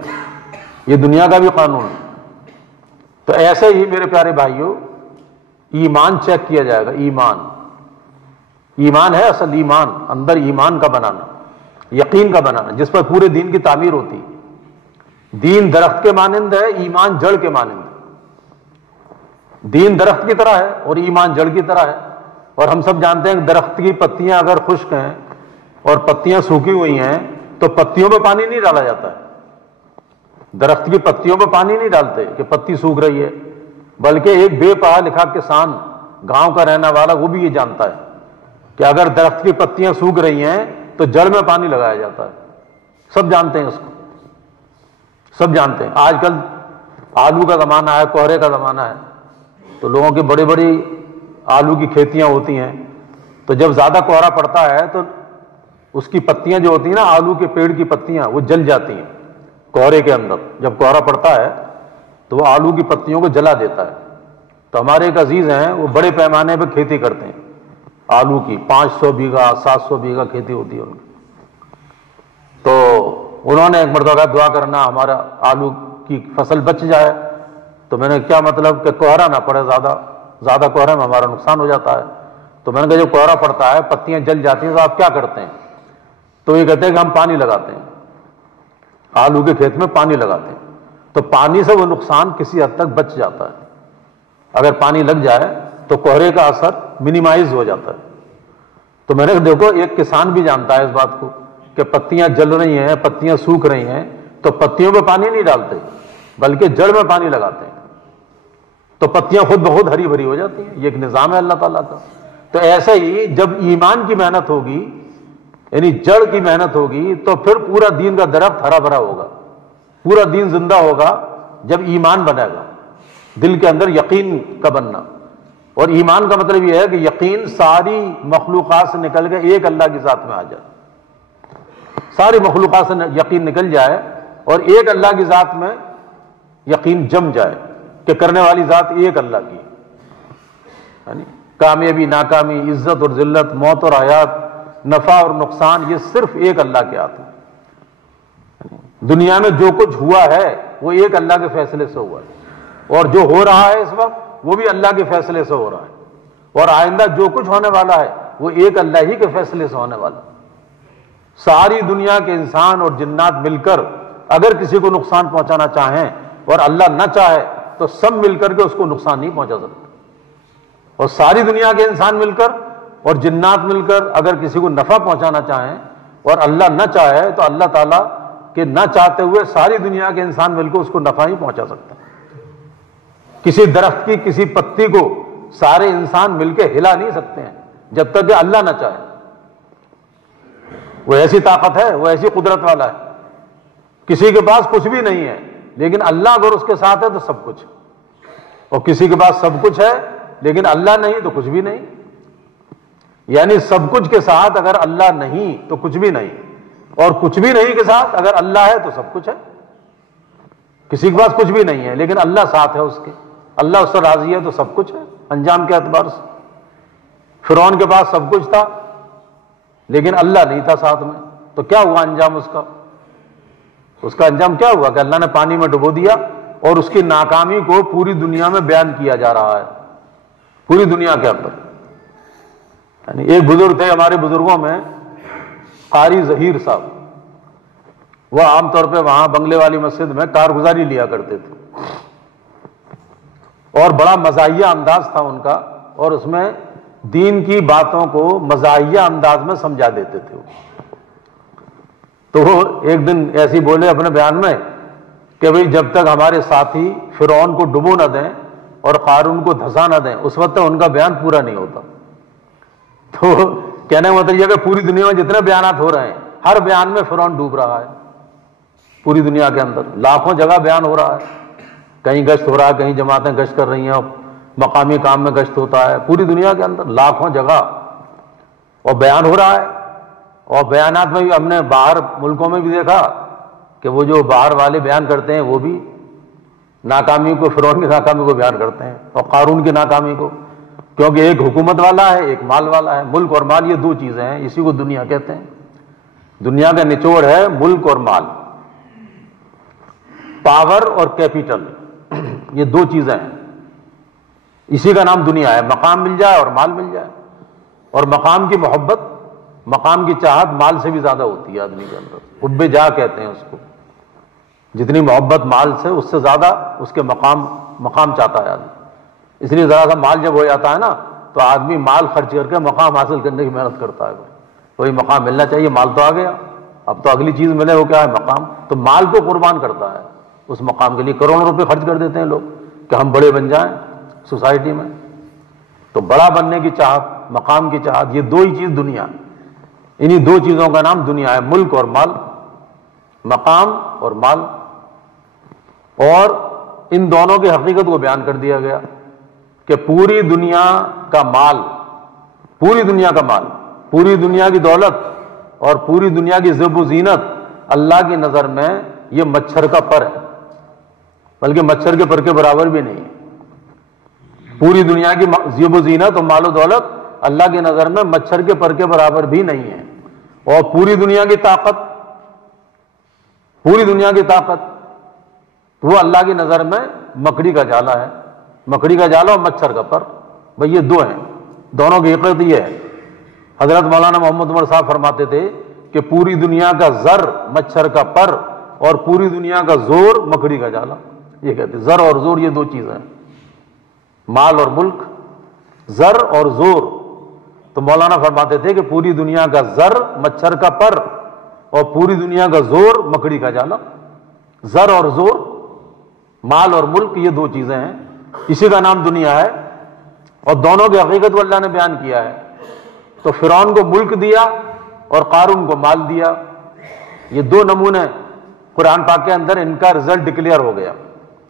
یہ دنیا کا بھی قانون ہے۔ تو ایسے ہی میرے پیارے بھائیوں ایمان چیک کیا جائے گا، ایمان ہے اصل ایمان، اندر ایمان کا بنانا، یقین کا بنانا، جس پر پورے دین کی تعمیر ہوتی ہے۔ دین درخت کے مانند ہے، ایمان جڑ کے مانند ہے، دین درخت کی طرح ہے اور ایمان جڑ کی طرح ہے، اور ہم سب جانتے ہیں کہ درخت کی پتیاں اگر خشک ہیں اور پتیاں سوکھی ہوئی ہیں تو پتیوں پہ پانی نہیں ڈالا جاتا ہے، درخت کی پتیوں پہ پانی نہیں ڈالتے کہ پتی سوکھ رہی ہے، بلکہ ایک بے پڑھا لکھا کسان گاؤں کا رہنے والا وہ بھی یہ جانتا ہے کہ اگر درخت کی پتیاں سوکھ رہی ہیں تو جڑ میں پانی لگایا جاتا ہے، سب جانتے ہیں اس کو، سب جانتے ہیں۔ آج کل آلو کا زمانہ ہے، کوہرے کا زمانہ ہے، تو لوگوں کی بڑی بڑی آلو کی کھیتیاں ہوتی ہیں، تو جب زیادہ کوہرا پڑتا ہے تو اس کی پتیاں جو ہوتی ہیں نا، آلو کے پیڑ کی پتیاں وہ جل جاتی ہیں کوہرے کے اندر، جب کوہرا پڑتا ہے تو وہ آلو کی پتیوں کو جلا دیتا ہے۔ تو ہمارے ایک عزیز ہیں، وہ بڑے پیمانے پہ کھیتی کرتے ہیں آلو کی، 500 بیگھا 700 بیگھا کھیتی ہوتی ہے ان کی۔ تو انہوں نے ایک مرتبہ دعا کرنا ہمارا آلو کی فصل بچ جائے، تو میں نے کیا مطلب کہ کوہرا نہ پڑے، زیادہ کوہرے میں ہمارا نقصان ہو جاتا ہے۔ تو میں نے کہا جب کوہرا پڑتا ہے پتیاں جل جاتی ہیں تو آپ کیا کرتے ہیں؟ تو یہ کہتے ہیں کہ ہم پانی لگاتے ہیں، آلو کے کھیت میں پانی لگاتے ہیں۔ تو پانی سے وہ نقصان کسی حد تک بچ جاتا ہے. اگر پانی لگ جائے تو کوہرے کا اثر منیمائز ہو جاتا ہے. تو میں نے دیکھو ایک کسان بھی جانتا ہے اس بات کو کہ پتیاں جل رہی ہیں, پتیاں سوکھ رہی ہیں, تو پتیوں پہ پانی نہیں ڈالتے بلکہ جڑ میں پانی لگاتے ہیں, تو پتیاں خود بخود ہری بھری ہو جاتی ہیں. یہ ایک نظام ہے اللہ تعالیٰ کا. تو ایسا ہی جب ایمان کی محنت ہوگی, یعنی جڑ کی محنت ہوگی, تو پھر پورا دین کا درخت ہرا بھرا ہوگا, پورا دین زندہ ہوگا جب ایمان بنے گا, دل کے اندر یقین کا بننا. اور ایمان کا مطلب یہ ہے کہ یقین ساری مخلوقات سے نکل کے ایک اللہ کی ذات میں آ جائے, ساری مخلوقات سے یقین نکل جائے اور ایک اللہ کی ذات میں یقین جم جائے کہ کرنے والی ذات ایک اللہ کی, یعنی کامیابی ناکامی, عزت اور ذلت, موت اور حیات, نفع اور نقصان, یہ صرف ایک اللہ کے ہاتھ میں. دنیا میں جو کچھ ہوا ہے وہ ایک اللہ کے فیصلے سے ہوا ہے, اور جو ہو رہا ہے اس وقت وہ بھی اللہ کے فیصلے سے ہو رہا ہے, اور آئندہ جو کچھ ہونے والا ہے وہ ایک اللہ ہی کے فیصلے سے ہونے والا ہے. ساری دنیا کے انسان اور جنات مل کر اگر کسی کو نقصان پہنچانا چاہیں اور اللہ نہ چاہے تو سب مل کر کے اس کو نقصان نہیں پہنچا سکتے. اور ساری دنیا کے انسان مل کر اور جنات مل کر اگر کسی کو نفع پہنچانا چاہیں اور اللہ نہ چاہے تو اللہ تعالیٰ کے نہ چاہتے ہوئے ساری دنیا کے انسان مل کر اس کو نفع ہی پہنچا سکتا ہے. کسی درخت کی کسی پتی کو سارے انسان مل کے ہلا نہیں سکتے ہیں جب تک کہ اللہ نہ چاہے. وہ ایسی طاقت ہے, وہ ایسی قدرت والا ہے. کسی کے پاس کچھ بھی نہیں ہے لیکن اللہ اگر اس کے ساتھ ہے تو سب کچھ, اور کسی کے پاس سب کچھ ہے لیکن اللہ نہیں تو کچھ بھی نہیں. یعنی سب کچھ کے ساتھ اگر اللہ نہیں تو کچھ بھی نہیں, اور کچھ بھی نہیں کے ساتھ اگر اللہ ہے تو سب کچھ ہے. کسی کے پاس کچھ بھی نہیں ہے لیکن اللہ ساتھ ہے اس کے, اللہ اس سے راضی ہے تو سب کچھ ہے انجام کے اعتبار سے. فرعون کے پاس سب کچھ تھا لیکن اللہ نہیں تھا ساتھ میں, تو کیا ہوا انجام اس کا؟ اس کا انجام کیا ہوا کہ اللہ نے پانی میں ڈبو دیا اور اس کی ناکامی کو پوری دنیا میں بیان کیا جا رہا ہے, پوری دنیا کے اندر. یعنی ایک بزرگ تھے ہمارے بزرگوں میں, قاری ظہیر صاحب, وہ عام طور پہ وہاں بنگلے والی مسجد میں کارگزاری لیا کرتے تھے, اور بڑا مزاحیہ انداز تھا ان کا, اور اس میں دین کی باتوں کو مزاحیہ انداز میں سمجھا دیتے تھے. تو وہ ایک دن ایسی بولے اپنے بیان میں کہ بھئی جب تک ہمارے ساتھی فرعون کو ڈبو نہ دیں اور قارون کو دھسا نہ دیں اس وقت تک ان کا بیان پورا نہیں ہوتا. تو کہنے کا مطلب یہ کہ پوری دنیا میں جتنے بیانات ہو رہے ہیں ہر بیان میں فرعون ڈوب رہا ہے. پوری دنیا کے اندر لاکھوں جگہ بیان ہو رہا ہے, کہیں گشت ہو رہا ہے, کہیں جماعتیں گشت کر رہی ہیں, مقامی کام میں گشت ہوتا ہے, پوری دنیا کے اندر لاکھوں جگہ اور بیان ہو رہا ہے. اور بیانات میں بھی ہم نے باہر ملکوں میں بھی دیکھا کہ وہ جو باہر والے بیان کرتے ہیں وہ بھی ناکامی کو, فرعون کی ناکامی کو بیان کرتے ہیں اور قارون کی ناکامی کو, کیونکہ ایک حکومت والا ہے ایک مال والا ہے. ملک اور مال یہ دو چیزیں ہیں, اسی کو دنیا کہتے ہیں. دنیا کا نچوڑ ہے ملک اور مال, پاور اور کیپیٹل, یہ دو چیزیں ہیں, اسی کا نام دنیا ہے. مقام مل جائے اور مال مل جائے, اور مقام کی محبت, مقام کی چاہت مال سے بھی زیادہ ہوتی ہے آدمی کے اندر. حب جا کہتے ہیں اس کو, جتنی محبت مال سے اس سے زیادہ اس کے مقام چاہتا ہے آدمی. اس لیے ذرا سا مال جب ہو جاتا ہے نا تو آدمی مال خرچ کر کے مقام حاصل کرنے کی محنت کرتا ہے. کوئی مقام ملنا چاہیے, مال تو آ گیا, اب تو اگلی چیز ملے, وہ کیا ہے مقام. تو مال کو قربان کرتا ہے اس مقام کے لیے. کروڑوں روپے خرچ کر دیتے ہیں لوگ کہ ہم بڑے بن جائیں سوسائٹی میں. تو بڑا بننے کی چاہت, مقام کی چاہت, یہ دو ہی چیز دنیا, انہی دو چیزوں کا نام دنیا ہے, ملک اور مال, مقام اور مال. اور ان دونوں کی حقیقت کو بیان کر دیا گیا کہ پوری دنیا کا مال, پوری دنیا کا مال, پوری دنیا کی دولت اور پوری دنیا کی زیب و زینت اللہ کی نظر میں یہ مچھر کا پر ہے, بلکہ مچھر کے پر کے برابر بھی نہیں ہے. پوری دنیا کی زیب و زینت اور مال و دولت اللہ کی نظر میں مچھر کے پر کے برابر بھی نہیں ہے. اور پوری دنیا کی طاقت, پوری دنیا کی طاقت وہ اللہ کی نظر میں مکڑی کا جالا ہے. مکڑی کا جالا اور مچھر کا پر, بھئی یہ دو ہیں, دونوں کی حقیقت یہ ہے. حضرت مولانا محمد عمر صاحب فرماتے تھے کہ پوری دنیا کا زر مچھر کا پر اور پوری دنیا کا زور مکڑی کا جالا. یہ کہتے ہیں زر اور زور یہ دو چیزیں ہیں، مال اور ملک، زر اور زور. تو مولانا فرماتے تھے کہ پوری دنیا کا زر مچھر کا پر اور پوری دنیا کا زور مکڑی کا جالا. زر اور زور، مال اور ملک، یہ دو چیزیں ہیں، اسی کا نام دنیا ہے. اور دونوں کی حقیقت کو اللہ نے بیان کیا ہے. تو فرعون کو ملک دیا اور قارون کو مال دیا. یہ دو نمونے قرآن پاک کے اندر، ان کا رزلٹ ڈکلیئر ہو گیا،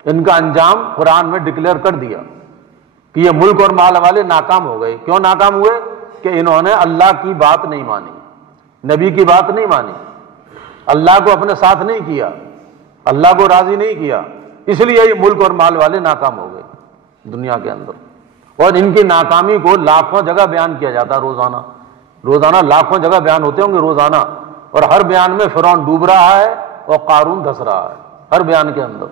ان کا انجام قرآن میں ڈکلیئر کر دیا کہ یہ ملک اور مال والے ناکام ہو گئے. کیوں ناکام ہوئے؟ کہ انہوں نے اللہ کی بات نہیں مانی، نبی کی بات نہیں مانی، اللہ کو اپنے ساتھ نہیں کیا، اللہ کو راضی نہیں کیا، اس لیے یہ ملک اور مال والے ناکام ہو گئے دنیا کے اندر. اور ان کی ناکامی کو لاکھوں جگہ بیان کیا جاتا ہے روزانہ لاکھوں جگہ بیان ہوتے ہوں گے روزانہ، اور ہر بیان میں فرعون ڈوب رہا ہے اور قارون دھس رہا ہے، ہر بیان کے اندر.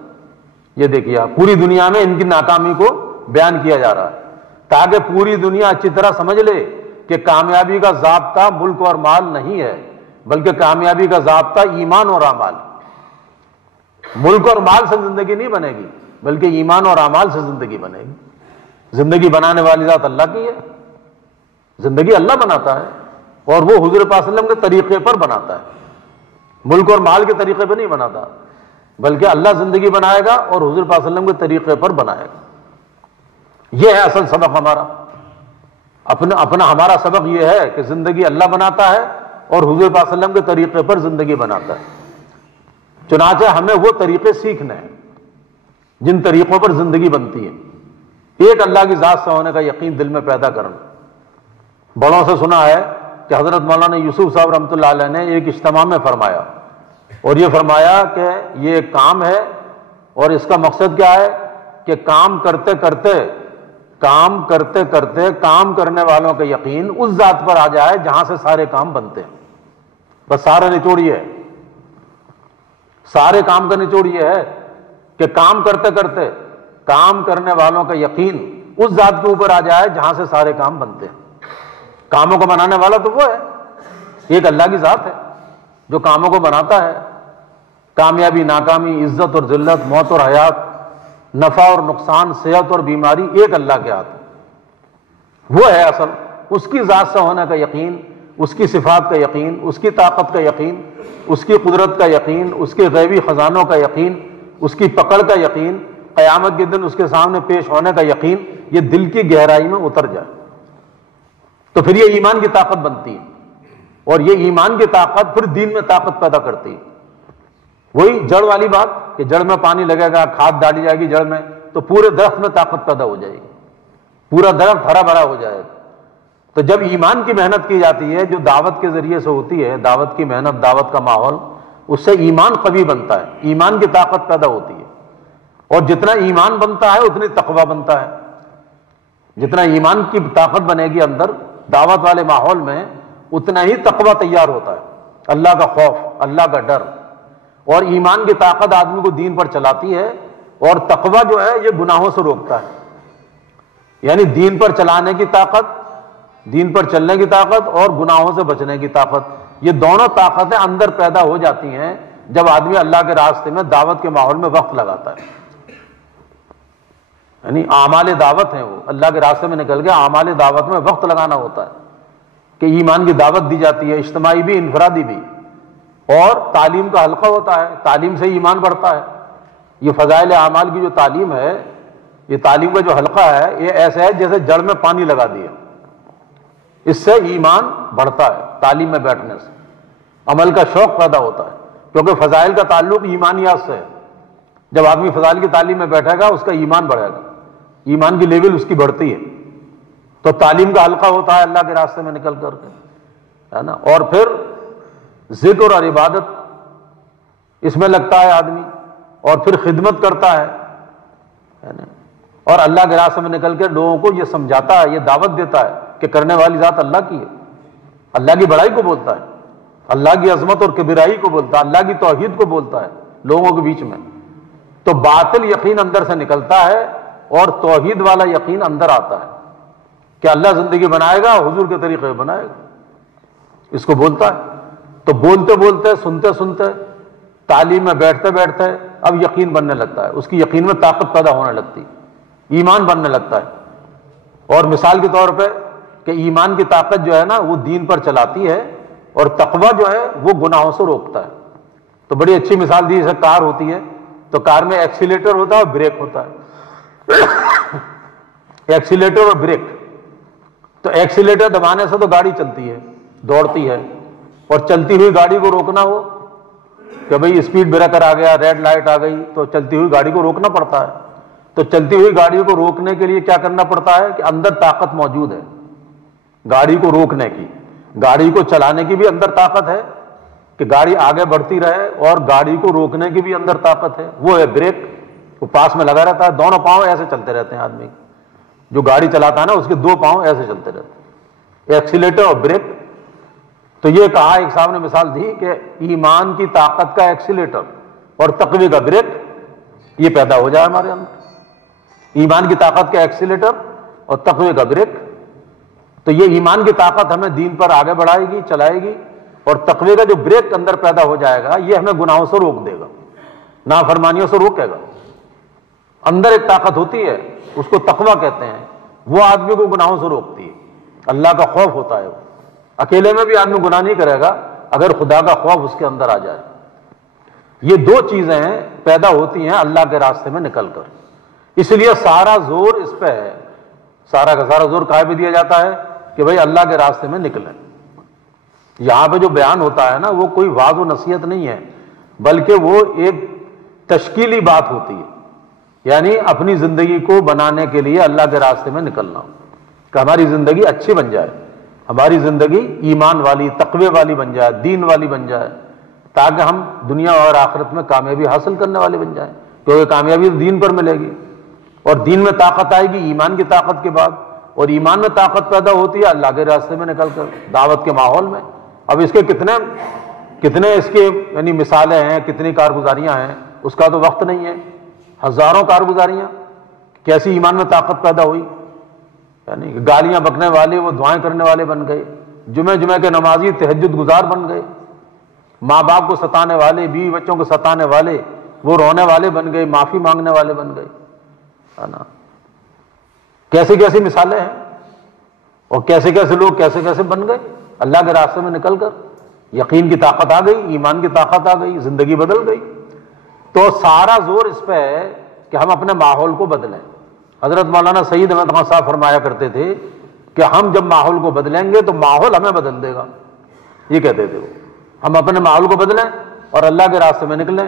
یہ دیکھیے آپ، پوری دنیا میں ان کی ناکامی کو بیان کیا جا رہا ہے تاکہ پوری دنیا اچھی طرح سمجھ لے کہ کامیابی کا ضابطہ ملک اور مال نہیں ہے، بلکہ کامیابی کا ضابطہ ایمان اور اعمال. ملک اور مال سے زندگی نہیں بنے گی، بلکہ ایمان اور اعمال سے زندگی بنے گی. زندگی بنانے والی ذات اللہ کی ہے، زندگی اللہ بناتا ہے، اور وہ حضور پاک صلی اللہ علیہ وسلم کے طریقے پر بناتا ہے. ملک اور مال کے طریقے پر نہیں بناتا، بلکہ اللہ زندگی بنائے گا اور حضور پاک صلی اللہ علیہ وسلم کے طریقے پر بنائے گا. یہ ہے اصل سبق ہمارا. اپنا ہمارا سبق یہ ہے کہ زندگی اللہ بناتا ہے اور حضور پاک صلی اللہ علیہ وسلم کے طریقے پر زندگی بناتا ہے. چنانچہ ہمیں وہ طریقے سیکھنے ہیں جن طریقوں پر زندگی بنتی ہے. ایک اللہ کی ذات سے ہونے کا یقین دل میں پیدا کرنا. بڑوں سے سنا ہے کہ حضرت مولانا یوسف صاحب رحمۃ اللہ علیہ نے ایک اجتماع میں فرمایا، اور یہ فرمایا کہ یہ ایک کام ہے اور اس کا مقصد کیا ہے کہ کام کرتے کرتے کام کرنے والوں کا یقین اس ذات پر آ جائے جہاں سے سارے کام بنتے ہیں. بس سارا نچوڑ یہ ہے، سارے کام کا نچوڑ یہ ہے کہ کام کرتے کرتے کام کرنے والوں کا یقین اس ذات کے اوپر آ جائے جہاں سے سارے کام بنتے ہیں. کاموں کو بنانے والا تو وہ ہے، ایک اللہ کی ذات ہے جو کاموں کو بناتا ہے. کامیابی ناکامی، عزت اور ذلت، موت اور حیات، نفع اور نقصان، صحت اور بیماری ایک اللہ کے ہاتھ ہے. وہ ہے اصل. اس کی ذات سے ہونے کا یقین، اس کی صفات کا یقین، اس کی طاقت کا یقین، اس کی قدرت کا یقین، اس کے غیبی خزانوں کا یقین، اس کی پکڑ کا یقین، قیامت کے دن اس کے سامنے پیش ہونے کا یقین، یہ دل کی گہرائی میں اتر جائے تو پھر یہ ایمان کی طاقت بنتی ہے. اور یہ ایمان کی طاقت پھر دین میں طاقت پیدا کرتی ہے. وہی جڑ والی بات کہ جڑ میں پانی لگے گا، کھاد ڈالی جائے گی جڑ میں، تو پورے درخت میں طاقت پیدا ہو جائے گی، پورا درخت ہرا بھرا ہو جائے گا. تو جب ایمان کی محنت کی جاتی ہے جو دعوت کے ذریعے سے ہوتی ہے، دعوت کی محنت، دعوت کا ماحول، اس سے ایمان قوی بنتا ہے، ایمان کی طاقت پیدا ہوتی ہے. اور جتنا ایمان بنتا ہے اتنی تقویٰ بنتا ہے. جتنا ایمان کی طاقت بنے گی اندر دعوت والے ماحول میں، اتنا ہی تقویٰ تیار ہوتا ہے، اللہ کا خوف، اللہ کا ڈر. اور ایمان کی طاقت آدمی کو دین پر چلاتی ہے، اور تقویٰ جو ہے یہ گناہوں سے روکتا ہے. یعنی دین پر چلانے کی طاقت، دین پر چلنے کی طاقت اور گناہوں سے بچنے کی طاقت، یہ دونوں طاقتیں اندر پیدا ہو جاتی ہیں جب آدمی اللہ کے راستے میں دعوت کے ماحول میں وقت لگاتا ہے. یعنی اعمال دعوت ہیں، وہ اللہ کے راستے میں نکل کے اعمال دعوت میں وقت لگانا ہوتا ہے کہ ایمان کی دعوت دی جاتی ہے، اجتماعی بھی، انفرادی بھی. اور تعلیم کا حلقہ ہوتا ہے، تعلیم سے ایمان بڑھتا ہے. یہ فضائل اعمال کی جو تعلیم ہے، یہ تعلیم کا جو حلقہ ہے، یہ ایسا ہے جیسے جڑ میں پانی لگا دیا. اس سے ایمان بڑھتا ہے، تعلیم میں بیٹھنے سے عمل کا شوق پیدا ہوتا ہے، کیونکہ فضائل کا تعلق ایمانیات سے ہے. جب آدمی فضائل کی تعلیم میں بیٹھے گا اس کا ایمان بڑھے گا، ایمان کی لیول اس کی بڑھتی ہے. تو تعلیم کا حلقہ ہوتا ہے اللہ کے راستے میں نکل کر کے، ہے نا. اور پھر ذکر اور عبادت اس میں لگتا ہے آدمی، اور پھر خدمت کرتا ہے نا. اور اللہ کے راستے میں نکل کے لوگوں کو یہ سمجھاتا ہے، یہ دعوت دیتا ہے کہ کرنے والی ذات اللہ کی ہے. اللہ کی بڑائی کو بولتا ہے، اللہ کی عظمت اور کبریائی کو بولتا ہے، اللہ کی توحید کو بولتا ہے لوگوں کے بیچ میں. تو باطل یقین اندر سے نکلتا ہے اور توحید والا یقین اندر آتا ہے کہ اللہ زندگی بنائے گا، حضور کے طریقے بنائے گا، اس کو بولتا ہے. تو بولتے بولتے، سنتے سنتے تعلیم میں بیٹھتے بیٹھتے اب یقین بننے لگتا ہے، اس کی یقین میں طاقت پیدا ہونے لگتی، ایمان بننے لگتا ہے۔ اور مثال کے طور پہ کہ ایمان کی طاقت جو ہے نا وہ دین پر چلاتی ہے، اور تقویٰ جو ہے وہ گناہوں سے روکتا ہے۔ تو بڑی اچھی مثال دی، جیسے کار ہوتی ہے تو کار میں ایکسیلیٹر ہوتا ہے اور بریک ہوتا ہے ایکسیلیٹر اور بریک، تو ایکسیلیٹر دبانے سے تو گاڑی چلتی ہے، دوڑتی ہے، اور چلتی ہوئی گاڑی کو روکنا ہو کہ بھئی اسپیڈ بریکر آ گیا، ریڈ لائٹ آ گئی، تو چلتی ہوئی گاڑی کو روکنا پڑتا ہے۔ تو چلتی ہوئی گاڑی کو روکنے کے لیے کیا کرنا پڑتا ہے کہ اندر طاقت موجود ہے گاڑی کو روکنے کی، گاڑی کو چلانے کی بھی اندر طاقت ہے کہ گاڑی آگے بڑھتی رہے، اور گاڑی کو روکنے کی بھی اندر طاقت ہے، وہ ہے بریک، وہ پاس میں لگا رہتا ہے، دونوں پاؤں ایسے چلتے رہتے ہیں آدمی جو گاڑی چلاتا ہے نا، اس کے دو پاؤں ایسے چلتے رہتے ہیں، ایکسیلیٹر اور بریک۔ تو یہ کہا ایک صاحب نے مثال دی کہ ایمان کی طاقت کا ایکسیلیٹر اور تقوی کا بریک یہ پیدا ہو جائے ہمارے اندر، ایمان کی طاقت کا ایکسیلیٹر اور تقوی کا بریک۔ تو یہ ایمان کی طاقت ہمیں دین پر آگے بڑھائے گی، چلائے گی، اور تقوی کا جو بریک اندر پیدا ہو جائے گا یہ ہمیں گناہوں سے روک دے گا، نافرمانیوں سے روکے گا۔ اندر ایک طاقت ہوتی ہے اس کو تقویٰ کہتے ہیں، وہ آدمی کو گناہوں سے روکتی ہے، اللہ کا خوف ہوتا ہے۔ وہ اکیلے میں بھی آدمی گناہ نہیں کرے گا اگر خدا کا خوف اس کے اندر آ جائے۔ یہ دو چیزیں پیدا ہوتی ہیں اللہ کے راستے میں نکل کر، اس لیے سارا زور اس پہ ہے، سارا کا سارا زور کہاں پہ دیا جاتا ہے کہ بھئی اللہ کے راستے میں نکلیں۔ یہاں پہ جو بیان ہوتا ہے نا وہ کوئی وعظ و نصیحت نہیں ہے، بلکہ وہ ایک تشکیلی بات ہوتی ہے، یعنی اپنی زندگی کو بنانے کے لیے اللہ کے راستے میں نکلنا، کہ ہماری زندگی اچھی بن جائے، ہماری زندگی ایمان والی، تقوی والی بن جائے، دین والی بن جائے، تاکہ ہم دنیا اور آخرت میں کامیابی حاصل کرنے والے بن جائیں، کیونکہ کامیابی دین پر ملے گی، اور دین میں طاقت آئے گی ایمان کی طاقت کے بعد، اور ایمان میں طاقت پیدا ہوتی ہے اللہ کے راستے میں نکل کر، دعوت کے ماحول میں۔ اب اس کے کتنے اس کے یعنی مثالیں ہیں، کتنی کارگزاریاں ہیں، اس کا تو وقت نہیں ہے، ہزاروں کارگزاریاں، کیسی ایمان میں طاقت پیدا ہوئی، یعنی گالیاں بکنے والے وہ دعائیں کرنے والے بن گئے، جمعے کے نمازی تہجد گزار بن گئے، ماں باپ کو ستانے والے، بیوی بچوں کو ستانے والے وہ رونے والے بن گئے، معافی مانگنے والے بن گئے، ہے نا۔ کیسی کیسی مثالیں ہیں، اور کیسے کیسے لوگ کیسے کیسے بن گئے اللہ کے راستے میں نکل کر، یقین کی طاقت آ گئی، ایمان کی طاقت آ گئی، زندگی بدل گئی۔ تو سارا زور اس پہ ہے کہ ہم اپنے ماحول کو بدلیں۔ حضرت مولانا سعید احمد خان صاحب فرمایا کرتے تھے کہ ہم جب ماحول کو بدلیں گے تو ماحول ہمیں بدل دے گا، یہ کہتے تھے وہ۔ ہم اپنے ماحول کو بدلیں اور اللہ کے راستے میں نکلیں،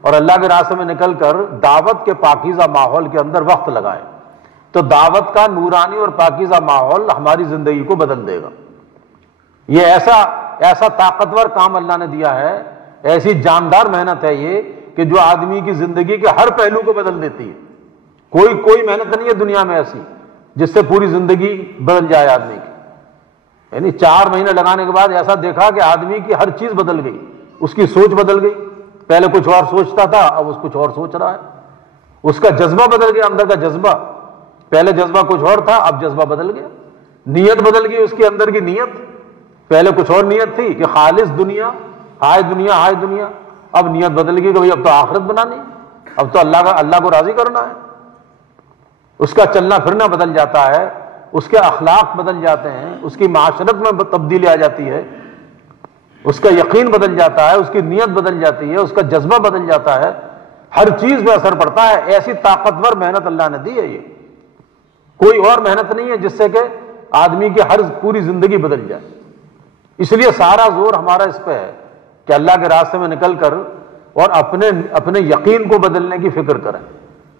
اور اللہ کے راستے میں نکل کر دعوت کے پاکیزہ ماحول کے اندر وقت لگائیں، تو دعوت کا نورانی اور پاکیزہ ماحول ہماری زندگی کو بدل دے گا۔ یہ ایسا طاقتور کام اللہ نے دیا ہے، ایسی جاندار محنت ہے یہ کہ جو آدمی کی زندگی کے ہر پہلو کو بدل دیتی ہے۔ کوئی محنت نہیں ہے دنیا میں ایسی جس سے پوری زندگی بدل جائے آدمی کی، یعنی 4 مہینے لگانے کے بعد ایسا دیکھا کہ آدمی کی ہر چیز بدل گئی، اس کی سوچ بدل گئی، پہلے کچھ اور سوچتا تھا اب اس کچھ اور سوچ رہا ہے، اس کا جذبہ بدل گیا، اندر کا جذبہ، پہلے جذبہ کچھ اور تھا اب جذبہ بدل گیا، نیت بدل گئی، اس کے اندر کی نیت، پہلے کچھ اور نیت تھی کہ خالص دنیا ہائے دنیا ہائے دنیا، اب نیت بدل گئی کہ بھئی اب تو آخرت بنانی، اب تو اللہ کو راضی کرنا ہے۔ اس کا چلنا پھرنا بدل جاتا ہے، اس کے اخلاق بدل جاتے ہیں، اس کی معاشرت میں تبدیلی آ جاتی ہے، اس کا یقین بدل جاتا ہے، اس کی نیت بدل جاتی ہے، اس کا جذبہ بدل جاتا ہے، ہر چیز پہ اثر پڑتا ہے۔ ایسی طاقتور محنت اللہ نے دی ہے، یہ کوئی اور محنت نہیں ہے جس سے کہ آدمی کی پوری زندگی بدل جائے۔ اس لیے سارا زور ہمارا اس پہ ہے کہ اللہ کے راستے میں نکل کر اور اپنے یقین کو بدلنے کی فکر کریں۔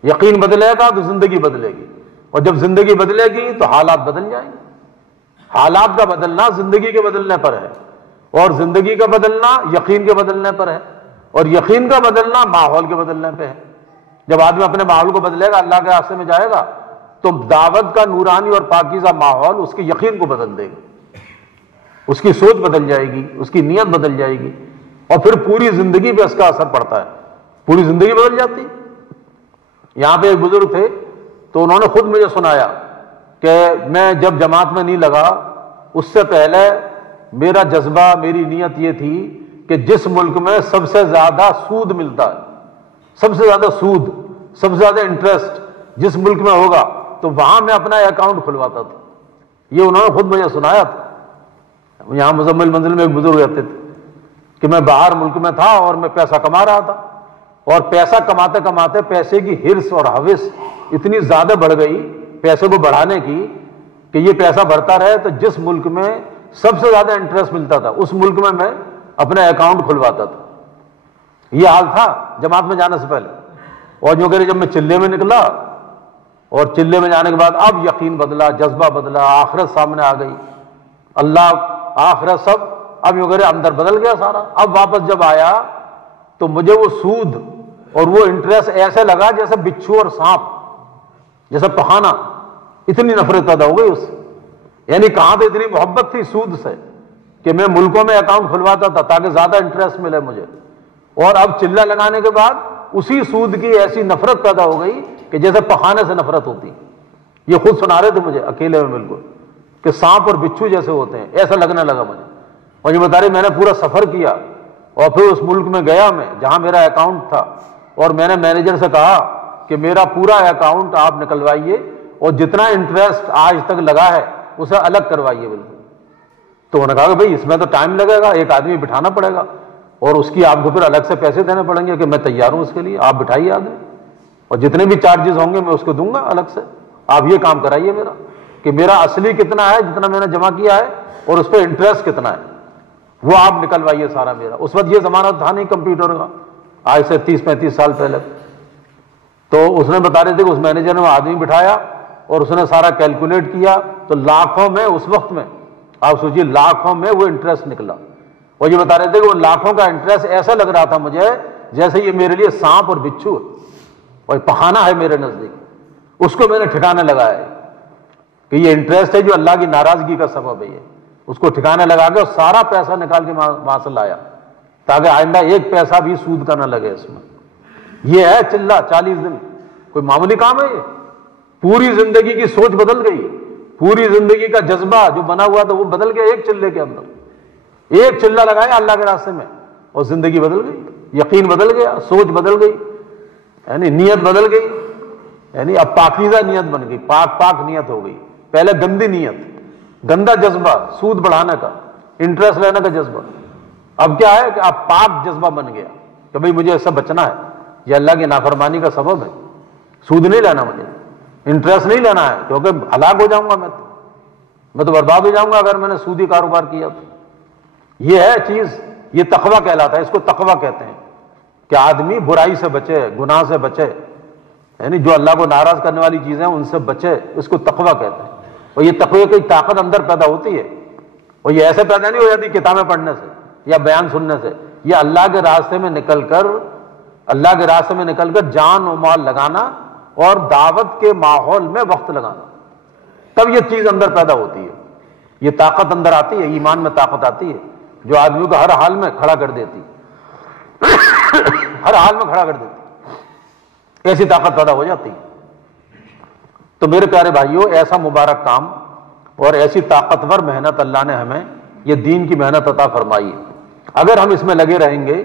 یقین بدلے گا تو زندگی بدلے گی، اور جب زندگی بدلے گی تو حالات بدل جائیں گے۔ حالات کا بدلنا زندگی کے بدلنے پر ہے، اور زندگی کا بدلنا یقین کے بدلنے پر ہے، اور یقین کا بدلنا ماحول کے بدلنے پہ ہے۔ جب آدمی اپنے ماحول کو بدلے گا، اللہ کے راستے میں جائے گا، تو دعوت کا نورانی اور پاکیزہ ماحول اس کے یقین کو بدل دے گا، اس کی سوچ بدل جائے گی، اس کی نیت بدل جائے گی، اور پھر پوری زندگی پہ اس کا اثر پڑتا ہے، پوری زندگی بدل جاتی۔ یہاں پہ ایک بزرگ تھے تو انہوں نے خود مجھے سنایا کہ میں جب جماعت میں نہیں لگا، اس سے پہلے میرا جذبہ، میری نیت یہ تھی کہ جس ملک میں سب سے زیادہ سود ملتا ہے، سب سے زیادہ سود، سب سے زیادہ انٹرسٹ جس ملک میں ہوگا تو وہاں میں اپنا اکاؤنٹ کھلواتا تھا۔ یہ انہوں نے خود مجھے سنایا تھا۔ یہاں مزمل منزل میں ایک بزرگ رہتے تھے کہ میں باہر ملک میں تھا اور میں پیسہ کما رہا تھا، اور پیسہ کماتے کماتے پیسے کی ہرس اور ہوس اتنی زیادہ بڑھ گئی پیسے کو بڑھانے کی کہ یہ پیسہ بڑھتا رہے، تو جس ملک میں سب سے زیادہ انٹرسٹ ملتا تھا اس ملک میں اپنا اکاؤنٹ کھلواتا تھا۔ یہ حال تھا جماعت میں جانے سے پہلے۔ اور جو کہ جب میں چلے میں نکلا اور چلے میں جانے کے بعد اب یقین بدلا، جذبہ بدلا، آخرت سامنے آ گئی، اللہ آخرت سب، اب یوں کہ اندر بدل گیا سارا۔ اب واپس جب آیا تو مجھے وہ سود اور وہ انٹرسٹ ایسے لگا جیسے بچھو اور سانپ، جیسے پخانا، اتنی نفرت پیدا ہو گئی اس سے۔ یعنی کہاں پہ اتنی محبت تھی سود سے کہ میں ملکوں میں اکاؤنٹ کھلواتا تھا تاکہ زیادہ انٹرسٹ ملے مجھے، اور اب چلہ لگانے کے بعد اسی سود کی ایسی نفرت پیدا ہو گئی کہ جیسے پخانے سے نفرت ہوتی۔ یہ خود سنا رہے تھے مجھے اکیلے میں بالکل کہ سانپ اور بچھو جیسے ہوتے ہیں، ایسا لگنے لگا مجھے۔ اور یہ بتا رہے میں نے پورا سفر کیا اور پھر اس ملک میں گیا میں جہاں میرا اکاؤنٹ تھا، اور میں نے مینیجر سے کہا کہ میرا پورا اکاؤنٹ آپ نکلوائیے اور جتنا انٹرسٹ آج تک لگا ہے اسے الگ کروائیے بالکل۔ تو انہوں نے کہا کہ بھائی اس میں تو ٹائم لگے گا، ایک آدمی بٹھانا پڑے گا اور اس کی آپ کو پھر الگ سے پیسے دینے پڑیں گے، کہ میں تیار ہوں اس کے لیے، آپ بٹھائیے آدمی اور جتنے بھی چارجز ہوں گے میں اس کو دوں گا الگ سے، آپ یہ کام کرائیے میرا کہ میرا اصلی کتنا ہے جتنا میں نے جمع کیا ہے اور اس پہ انٹرسٹ کتنا ہے وہ آپ نکلوائیے سارا میرا۔ اس وقت یہ زمانہ تھا نہیں کمپیوٹر کا، آج سے 30-35 سال پہلے۔ تو اس نے بتا رہے تھے کہ اس مینیجر نے وہ آدمی بٹھایا اور اس نے سارا کیلکولیٹ کیا تو لاکھوں میں، اس وقت میں آپ سوچیے لاکھوں میں وہ انٹرسٹ نکلا۔ اور یہ بتا رہے تھے کہ وہ لاکھوں کا انٹرسٹ ایسا لگ رہا تھا مجھے جیسے یہ میرے لیے سانپ اور بچھو اور پخانا ہے میرے نزدیک۔ اس کو میں نے ٹھکانے لگایا ہے کہ یہ انٹرسٹ ہے جو اللہ کی ناراضگی کا سبب ہے، یہ اس کو ٹھکانے لگا کے اور سارا پیسہ نکال کے وہاں سے لایا تاکہ آئندہ ایک پیسہ بھی سود کا نہ لگے اس میں۔ یہ ہے چلہ 40 دن، کوئی معمولی کام ہے یہ؟ پوری زندگی کی سوچ بدل گئی، پوری زندگی کا جذبہ جو بنا ہوا تھا وہ بدل گیا ایک چلے کے اندر۔ ایک چلہ لگایا اللہ کے راستے میں اور زندگی بدل گئی، یقین بدل گیا، سوچ بدل گئی، یعنی نیت بدل گئی، یعنی اب پاکیزہ نیت بن گئی، پاک نیت ہو گئی۔ پہلے گندی نیت، گندا جذبہ، سود بڑھانے کا، انٹرسٹ لینے کا جذبہ، اب کیا ہے کہ اب پاک جذبہ بن گیا کہ بھئی مجھے اس سے بچنا ہے، یہ اللہ کی نافرمانی کا سبب ہے، سود نہیں لینا مجھے، انٹرسٹ نہیں لینا ہے کیونکہ ہلاک ہو جاؤں گا میں تو برباد ہو جاؤں گا اگر میں نے سودی کاروبار کیا تو۔ یہ ہے چیز، یہ تقویٰ کہلاتا ہے، اس کو تقویٰ کہتے ہیں کہ آدمی برائی سے بچے، گناہ سے بچے، یعنی جو اللہ کو ناراض کرنے والی چیزیں ہیں ان سے بچے، اس کو تقویٰ کہتے ہیں۔ اور یہ تقوی کی طاقت اندر پیدا ہوتی ہے، اور یہ ایسے پیدا نہیں ہو جاتی کتابیں پڑھنے سے یا بیان سننے سے، یہ اللہ کے راستے میں نکل کر جان و مال لگانا اور دعوت کے ماحول میں وقت لگانا، تب یہ چیز اندر پیدا ہوتی ہے، یہ طاقت اندر آتی ہے، ایمان میں طاقت آتی ہے جو آدمیوں کو ہر حال میں کھڑا کر دیتی ہر حال میں کھڑا کر دیتی، ایسی طاقت پیدا ہو جاتی ہے۔ تو میرے پیارے بھائیوں، ایسا مبارک کام اور ایسی طاقتور محنت اللہ نے ہمیں یہ دین کی محنت عطا فرمائی ہے۔ اگر ہم اس میں لگے رہیں گے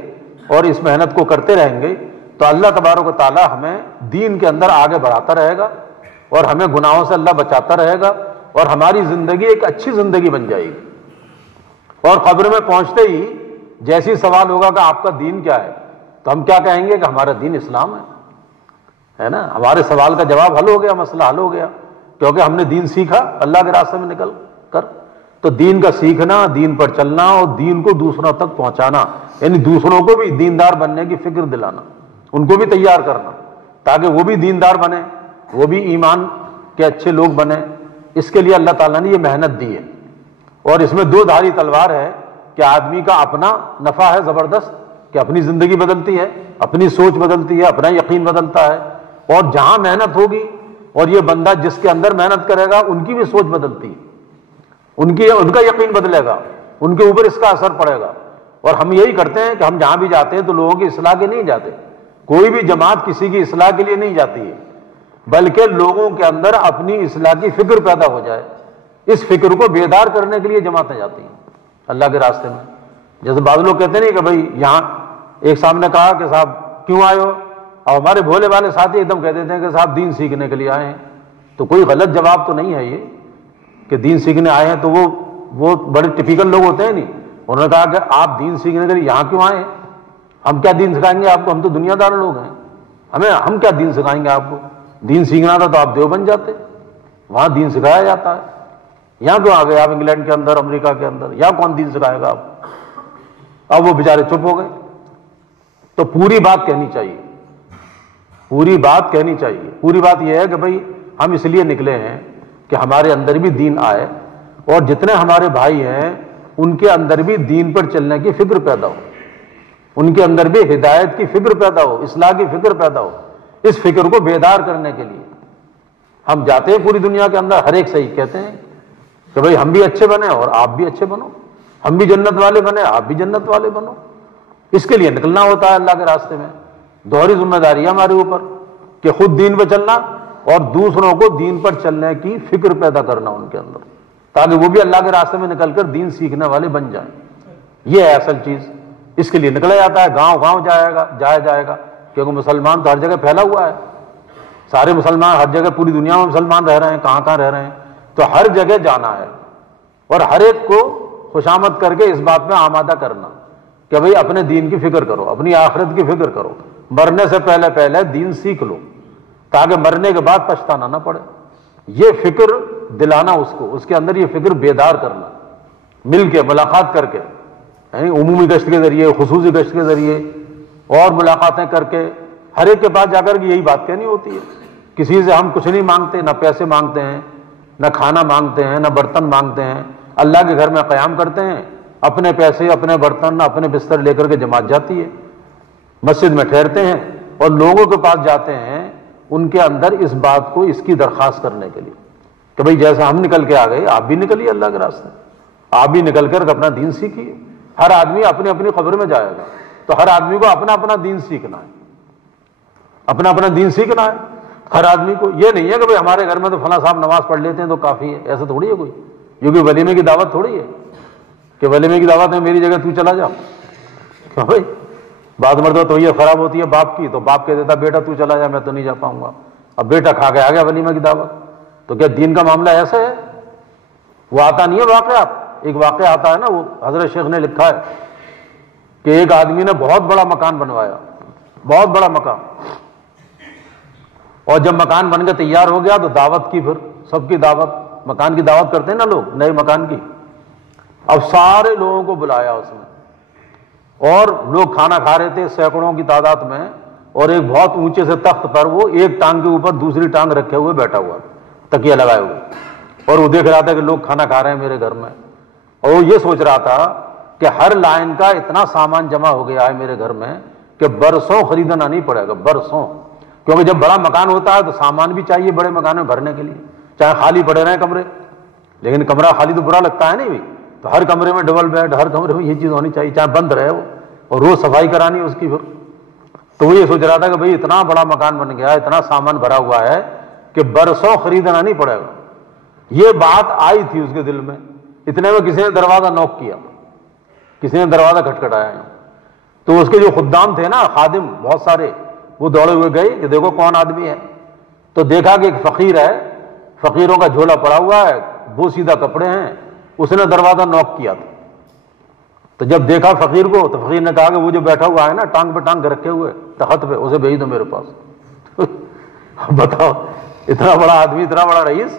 اور اس محنت کو کرتے رہیں گے تو اللہ تبارک و تعالی ہمیں دین کے اندر آگے بڑھاتا رہے گا اور ہمیں گناہوں سے اللہ بچاتا رہے گا اور ہماری زندگی ایک اچھی زندگی بن جائے گی۔ اور قبر میں پہنچتے ہی جیسی سوال ہوگا کہ آپ کا دین کیا ہے تو ہم کیا کہیں گے کہ ہمارا دین اسلام ہے نا، ہمارے سوال کا جواب حل ہو گیا، مسئلہ حل ہو گیا، کیونکہ ہم نے دین سیکھا اللہ کے راستے میں نکل کر۔ تو دین کا سیکھنا، دین پر چلنا اور دین کو دوسروں تک پہنچانا، یعنی دوسروں کو بھی دیندار بننے کی فکر دلانا، ان کو بھی تیار کرنا تاکہ وہ بھی دیندار بنے، وہ بھی ایمان کے اچھے لوگ بنے، اس کے لیے اللہ تعالیٰ نے یہ محنت دی ہے۔ اور اس میں دو دھاری تلوار ہے کہ آدمی کا اپنا نفع ہے زبردست کہ اپنی زندگی بدلتی ہے، اپنی سوچ بدلتی ہے، اپنا یقین بدلتا ہے، اور جہاں محنت ہوگی اور یہ بندہ جس کے اندر محنت کرے گا ان کی بھی سوچ بدلتی ہے، ان کا یقین بدلے گا، ان کے اوپر اس کا اثر پڑے گا۔ اور ہم یہی کرتے ہیں کہ ہم جہاں بھی جاتے ہیں تو لوگوں کی اصلاح کے نہیں جاتے، کوئی بھی جماعت کسی کی اصلاح کے لیے نہیں جاتی ہے، بلکہ لوگوں کے اندر اپنی اصلاح کی فکر پیدا ہو جائے، اس فکر کو بیدار کرنے کے لیے جماعتیں جاتی ہیں اللہ کے راستے میں۔ جیسے بعض لوگ کہتے نہیں کہ بھائی یہاں ایک صاحب نے کہا کہ صاحب کیوں آئے ہو، اور ہمارے بھولے والے ساتھی ایک دم کہہ دیتے ہیں کہ صاحب دین سیکھنے کے لیے آئے ہیں. تو کوئی غلط جواب تو نہیں ہے یہ کہ دین سیکھنے آئے ہیں. تو وہ بڑے ٹپیکل لوگ ہوتے ہیں نہیں، انہوں نے کہا کہ آپ دین سیکھنے کے لیے یہاں کیوں آئے ہیں، ہم کیا دین سکھائیں گے آپ کو، ہم تو دنیا دار لوگ ہیں، ہم کیا دین سکھائیں گے آپ کو، دین سیکھنا تھا تو آپ دیوبند جاتے، وہاں دین سکھایا جاتا ہے. یہاں کیوں آ گئے آپ انگلینڈ کے اندر، امریکہ کے اندر، یہاں کون دین سکھائے گا آپ. اب وہ بیچارے چپ ہو گئے. تو پوری بات کہنی چاہیے، پوری بات کہنی چاہیے. پوری بات یہ ہے کہ بھائی ہم اس لیے نکلے ہیں کہ ہمارے اندر بھی دین آئے، اور جتنے ہمارے بھائی ہیں ان کے اندر بھی دین پر چلنے کی فکر پیدا ہو، ان کے اندر بھی ہدایت کی فکر پیدا ہو، اصلاح کی فکر پیدا ہو. اس فکر کو بیدار کرنے کے لیے ہم جاتے ہیں پوری دنیا کے اندر. ہر ایک سے ہی کہتے ہیں کہ بھائی ہم بھی اچھے بنے اور آپ بھی اچھے بنو، ہم بھی جنت والے بنے آپ بھی جنت والے بنو. اس کے لیے نکلنا ہوتا ہے اللہ کے راستے میں. دوہری ذمہ داری ہے ہمارے اوپر کہ خود دین پہ چلنا اور دوسروں کو دین پر چلنے کی فکر پیدا کرنا ان کے اندر، تاکہ وہ بھی اللہ کے راستے میں نکل کر دین سیکھنے والے بن جائیں. یہ ہے اصل چیز. اس کے لیے نکلا جاتا ہے، گاؤں گاؤں جایا جائے گا کیونکہ مسلمان تو ہر جگہ پھیلا ہوا ہے. سارے مسلمان ہر جگہ پوری دنیا میں مسلمان رہ رہے ہیں، کہاں کہاں رہ رہے ہیں. تو ہر جگہ جانا ہے اور ہر ایک کو خوشامد کر کے اس بات میں آمادہ کرنا کہ بھئی اپنے دین کی فکر کرو، اپنی آخرت کی فکر کرو. مرنے سے پہلے دین سیکھ لو تاکہ مرنے کے بعد پچھتانا نہ پڑے. یہ فکر دلانا اس کے اندر یہ فکر بیدار کرنا، مل کے ملاقات کر کے، عمومی گشت کے ذریعے، خصوصی گشت کے ذریعے اور ملاقاتیں کر کے ہر ایک کے پاس جا کر کے یہی بات کہنی ہوتی ہے. کسی سے ہم کچھ نہیں مانگتے، نہ پیسے مانگتے ہیں، نہ کھانا مانگتے ہیں، نہ برتن مانگتے ہیں. اللہ کے گھر میں قیام کرتے ہیں، اپنے پیسے، اپنے برتن، اپنے بستر لے کر کے جماعت جاتی ہے، مسجد میں ٹھہرتے ہیں اور لوگوں کے پاس جاتے ہیں ان کے اندر اس بات کو، اس کی درخواست کرنے کے لیے کہ بھئی جیسا ہم نکل کے آ گئے آپ بھی نکلیے اللہ کے راستے، آپ بھی نکل کر اپنا دین سیکھیے. ہر آدمی اپنی اپنی قبر میں جائے گا تو ہر آدمی کو اپنا اپنا دین سیکھنا ہے، اپنا اپنا دین سیکھنا ہے ہر آدمی کو. یہ نہیں ہے کہ بھئی ہمارے گھر میں تو فلاں صاحب نماز پڑھ لیتے ہیں تو کافی ہے، ایسا تھوڑی ہے کوئی. یہ کوئی ولیمے کی دعوت تھوڑی ہے کہ ولیمے کی دعوت میں میری جگہ تو چلا جا. کیوں بھائی بعض مرتبہ تو یہ خراب ہوتی ہے باپ کی، تو باپ کہہ دیتا بیٹا تو چلا جا، میں تو نہیں جا پاؤں گا. اب بیٹا کھا کے آ گیا ولیمے کی دعوت. تو کیا دین کا معاملہ ایسا ہے؟ وہ آتا نہیں ہے واقعہ. ایک واقعہ آتا ہے نا، وہ حضرت شیخ نے لکھا ہے کہ ایک آدمی نے بہت بڑا مکان بنوایا، بہت بڑا مکان، اور جب مکان بن کے تیار ہو گیا تو دعوت کی، پھر سب کی دعوت، مکان کی دعوت کرتے ہیں نا لوگ نئے مکان کی. اب سارے لوگوں کو بلایا اس نے اور لوگ کھانا کھا رہے تھے سینکڑوں کی تعداد میں، اور ایک بہت اونچے سے تخت پر وہ ایک ٹانگ کے اوپر دوسری ٹانگ رکھے ہوئے بیٹھا ہوا، تکیہ لگائے ہوئے، اور وہ دیکھ رہا تھا کہ لوگ کھانا کھا رہے ہیں میرے گھر میں. اور وہ یہ سوچ رہا تھا کہ ہر لائن کا اتنا سامان جمع ہو گیا ہے میرے گھر میں کہ برسوں خریدنا نہیں پڑے گا، برسوں. کیونکہ جب بڑا مکان ہوتا ہے تو سامان بھی چاہیے بڑے مکان میں بھرنے کے لیے، چاہے خالی پڑے رہیں کمرے، لیکن کمرہ خالی تو برا لگتا ہے نہیں بھائی. تو ہر کمرے میں ڈبل بیڈ، ہر کمرے میں یہ چیز ہونی چاہیے، چاہے بند رہے وہ، اور روز صفائی کرانی اس کی. پھر تو وہ یہ سوچ رہا تھا کہ بھئی اتنا بڑا مکان بن گیا، اتنا سامان بھرا ہوا ہے کہ برسوں خریدنا نہیں پڑے گا. یہ بات آئی تھی اس کے دل میں. اتنے میں کسی نے دروازہ نوک کیا، کسی نے دروازہ کھٹکھٹایا. تو اس کے جو خدام تھے نا، خادم بہت سارے، وہ دوڑے ہوئے گئے کہ دیکھو کون آدمی ہے. تو دیکھا کہ ایک فقیر ہے، فقیروں کا جھولا پڑا ہوا ہے، وہ سیدھا کپڑے ہیں، اس نے دروازہ نوک کیا تھا. تو جب دیکھا فقیر کو تو فقیر نے کہا کہ وہ جو بیٹھا ہوا ہے نا ٹانگ پہ ٹانگ رکھے ہوئے تخت پہ، اسے بھیج دو میرے پاس. بتاؤ اتنا بڑا آدمی، اتنا بڑا رئیس،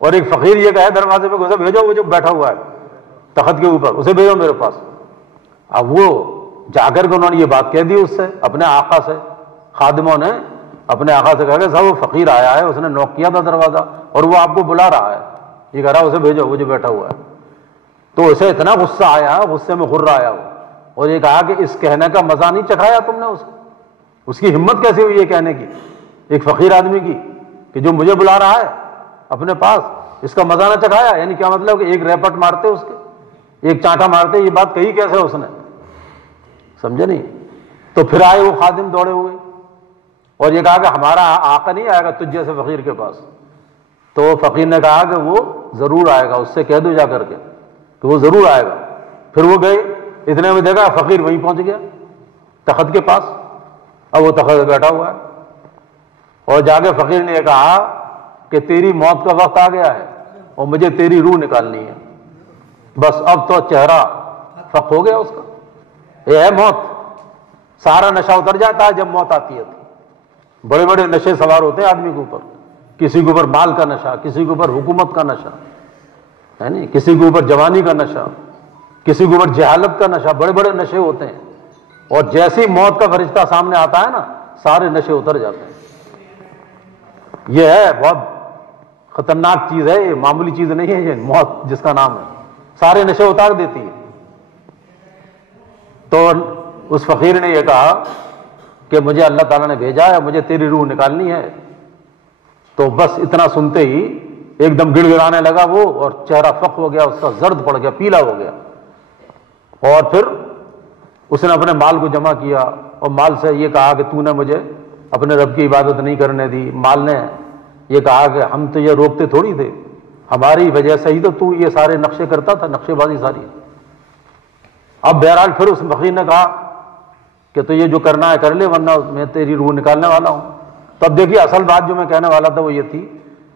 اور ایک فقیر یہ کہے دروازے پہ اسے بھیجو، وہ جو بیٹھا ہوا ہے تخت کے اوپر اسے بھیجو میرے پاس. اب وہ جا کر کے انہوں نے یہ بات کہہ دی اس سے، اپنے آقا سے. خادموں نے اپنے آقا سے کہا کہ صاحب وہ فقیر آیا ہے، اس نے نوک کیا تھا دروازہ اور وہ آپ کو بلا رہا ہے، یہ کہہ رہا اسے بھیجو وہ جو بیٹھا ہوا ہے. تو اسے اتنا غصہ آیا، غصے میں غر آیا وہ، اور یہ کہا کہ اس کہنے کا مزہ نہیں چکھایا تم نے. اس کی ہمت کیسے ہوئی یہ کہنے کی ایک فقیر آدمی کی کہ جو مجھے بلا رہا ہے اپنے پاس، اس کا مزہ نہ چکھایا؟ یعنی کیا مطلب کہ ایک ریپٹ مارتے اس کے، ایک چانٹا مارتے، یہ بات کہی کیسے اس نے؟ سمجھے نہیں؟ تو پھر آئے وہ خادم دوڑے ہوئے اور یہ کہا کہ ہمارا آقا نہیں آئے گا تجھ جیسے فقیر کے پاس. تو فقیر نے کہا کہ وہ ضرور آئے گا، اس سے کہہ دو جا کر کے کہ وہ ضرور آئے گا. پھر وہ گئے اتنے میں دیکھا فقیر وہیں پہنچ گیا تخت کے پاس. اب وہ تخت پہ بیٹھا ہوا ہے اور جا کے فقیر نے یہ کہا کہ تیری موت کا وقت آ گیا ہے اور مجھے تیری روح نکالنی ہے. بس اب تو چہرہ فق ہو گیا اس کا. یہ ہے موت. سارا نشہ اتر جاتا ہے جب موت آتی ہے. بڑے بڑے نشے سوار ہوتے ہیں آدمی کے اوپر. کسی کے اوپر مال کا نشہ, کسی کے اوپر حکومت کا نشہ ہے نہیں, کسی کے اوپر جوانی کا نشہ, کسی کے اوپر جہالت کا نشہ. بڑے بڑے نشے ہوتے ہیں اور جیسی موت کا فرشتہ سامنے آتا ہے نا سارے نشے اتر جاتے ہیں. یہ ہے بہت خطرناک چیز ہے, یہ معمولی چیز نہیں ہے. یہ موت جس کا نام ہے سارے نشے اتار دیتی ہے. تو اس فقیر نے یہ کہا کہ مجھے اللہ تعالیٰ نے بھیجا ہے, مجھے تیری روح نکالنی ہے. تو بس اتنا سنتے ہی ایک دم گڑ گڑانے لگا وہ اور چہرہ فق ہو گیا, اس کا زرد پڑ گیا, پیلا ہو گیا. اور پھر اس نے اپنے مال کو جمع کیا اور مال سے یہ کہا کہ تو نے مجھے اپنے رب کی عبادت نہیں کرنے دی. مال نے یہ کہا کہ ہم تو یہ روکتے تھوڑی تھے, ہماری وجہ سے ہی تو یہ سارے نقشے کرتا تھا, نقشے بازی ساری. اب بہرحال پھر اس فقیر نے کہا کہ تو یہ جو کرنا ہے کر لے ورنہ میں تیری روح نکالنے والا ہوں. تب دیکھیے اصل بات جو میں کہنے والا تھا وہ یہ تھی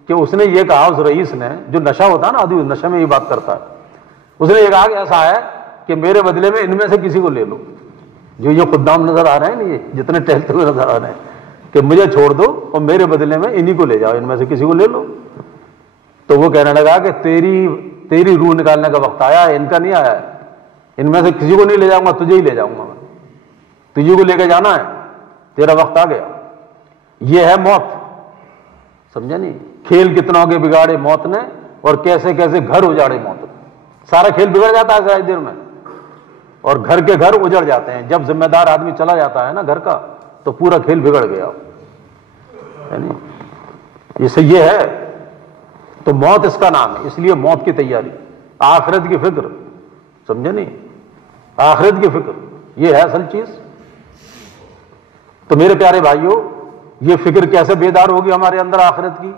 کہ اس نے یہ کہا, اس رئیس نے, جو نشہ ہوتا ہے نا آدمی نشے میں یہ بات کرتا ہے, اس نے یہ کہا کہ ایسا ہے کہ میرے بدلے میں ان میں سے کسی کو لے لو. جو یہ خدام نظر آ رہے ہیں نا, یہ جتنے ٹہلتے ہوئے نظر آ رہے ہیں, کہ مجھے چھوڑ دو اور میرے بدلے میں انہی کو لے جاؤ, ان میں سے کسی کو لے لو. تو وہ کہنے لگا کہ تیری روح نکالنے کا وقت آیا ہے, ان کا نہیں آیا ہے. ان میں سے کسی کو نہیں لے جاؤں گا, تجھے ہی لے جاؤں گا. تجھے کو لے کے جانا ہے, تیرا وقت آ گیا. یہ ہے موت. سمجھا نہیں؟ کھیل کتنا کے بگاڑے موت نے اور کیسے کیسے گھر اجاڑے موت نے. سارا کھیل بگڑ جاتا ہے ذرا دیر میں اور گھر کے گھر اجڑ جاتے ہیں. جب ذمہ دار آدمی چلا جاتا ہے نا گھر کا تو پورا کھیل بگڑ گیا. یہ ہے. تو موت اس کا نام ہے. اس لیے موت کی تیاری, آخرت کی فکر. سمجھے نہیں؟ آخرت کی فکر یہ ہے اصل چیز. تو میرے پیارے بھائیوں, یہ فکر کیسے بیدار ہوگی ہمارے اندر آخرت کی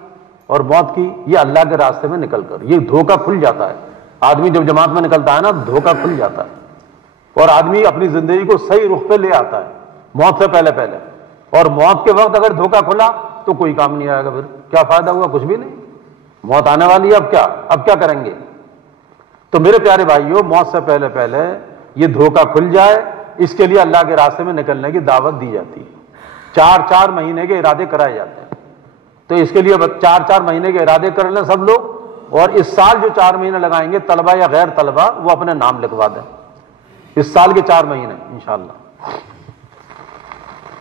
اور موت کی؟ یہ اللہ کے راستے میں نکل کر. یہ دھوکہ کھل جاتا ہے. آدمی جب جماعت میں نکلتا ہے نا دھوکہ کھل جاتا ہے اور آدمی اپنی زندگی کو صحیح رخ پہ لے آتا ہے موت سے پہلے پہلے. اور موت کے وقت اگر دھوکہ کھلا تو کوئی کام نہیں آئے گا. پھر کیا فائدہ ہوا؟ کچھ بھی نہیں. موت آنے والی ہے, اب کیا کریں گے؟ تو میرے پیارے بھائیوں, موت سے پہلے پہلے یہ دھوکہ کھل جائے, اس کے لیے اللہ کے راستے میں نکلنے کی دعوت دی جاتی ہے. 4 مہینے کے ارادے کرائے جاتے ہیں. تو اس کے لیے 4 مہینے کے ارادے کر لیں سب لوگ, اور اس سال جو 4 مہینے لگائیں گے طلبہ یا غیر طلبہ وہ اپنے نام لکھوا دیں. اس سال کے 4 مہینے انشاءاللہ.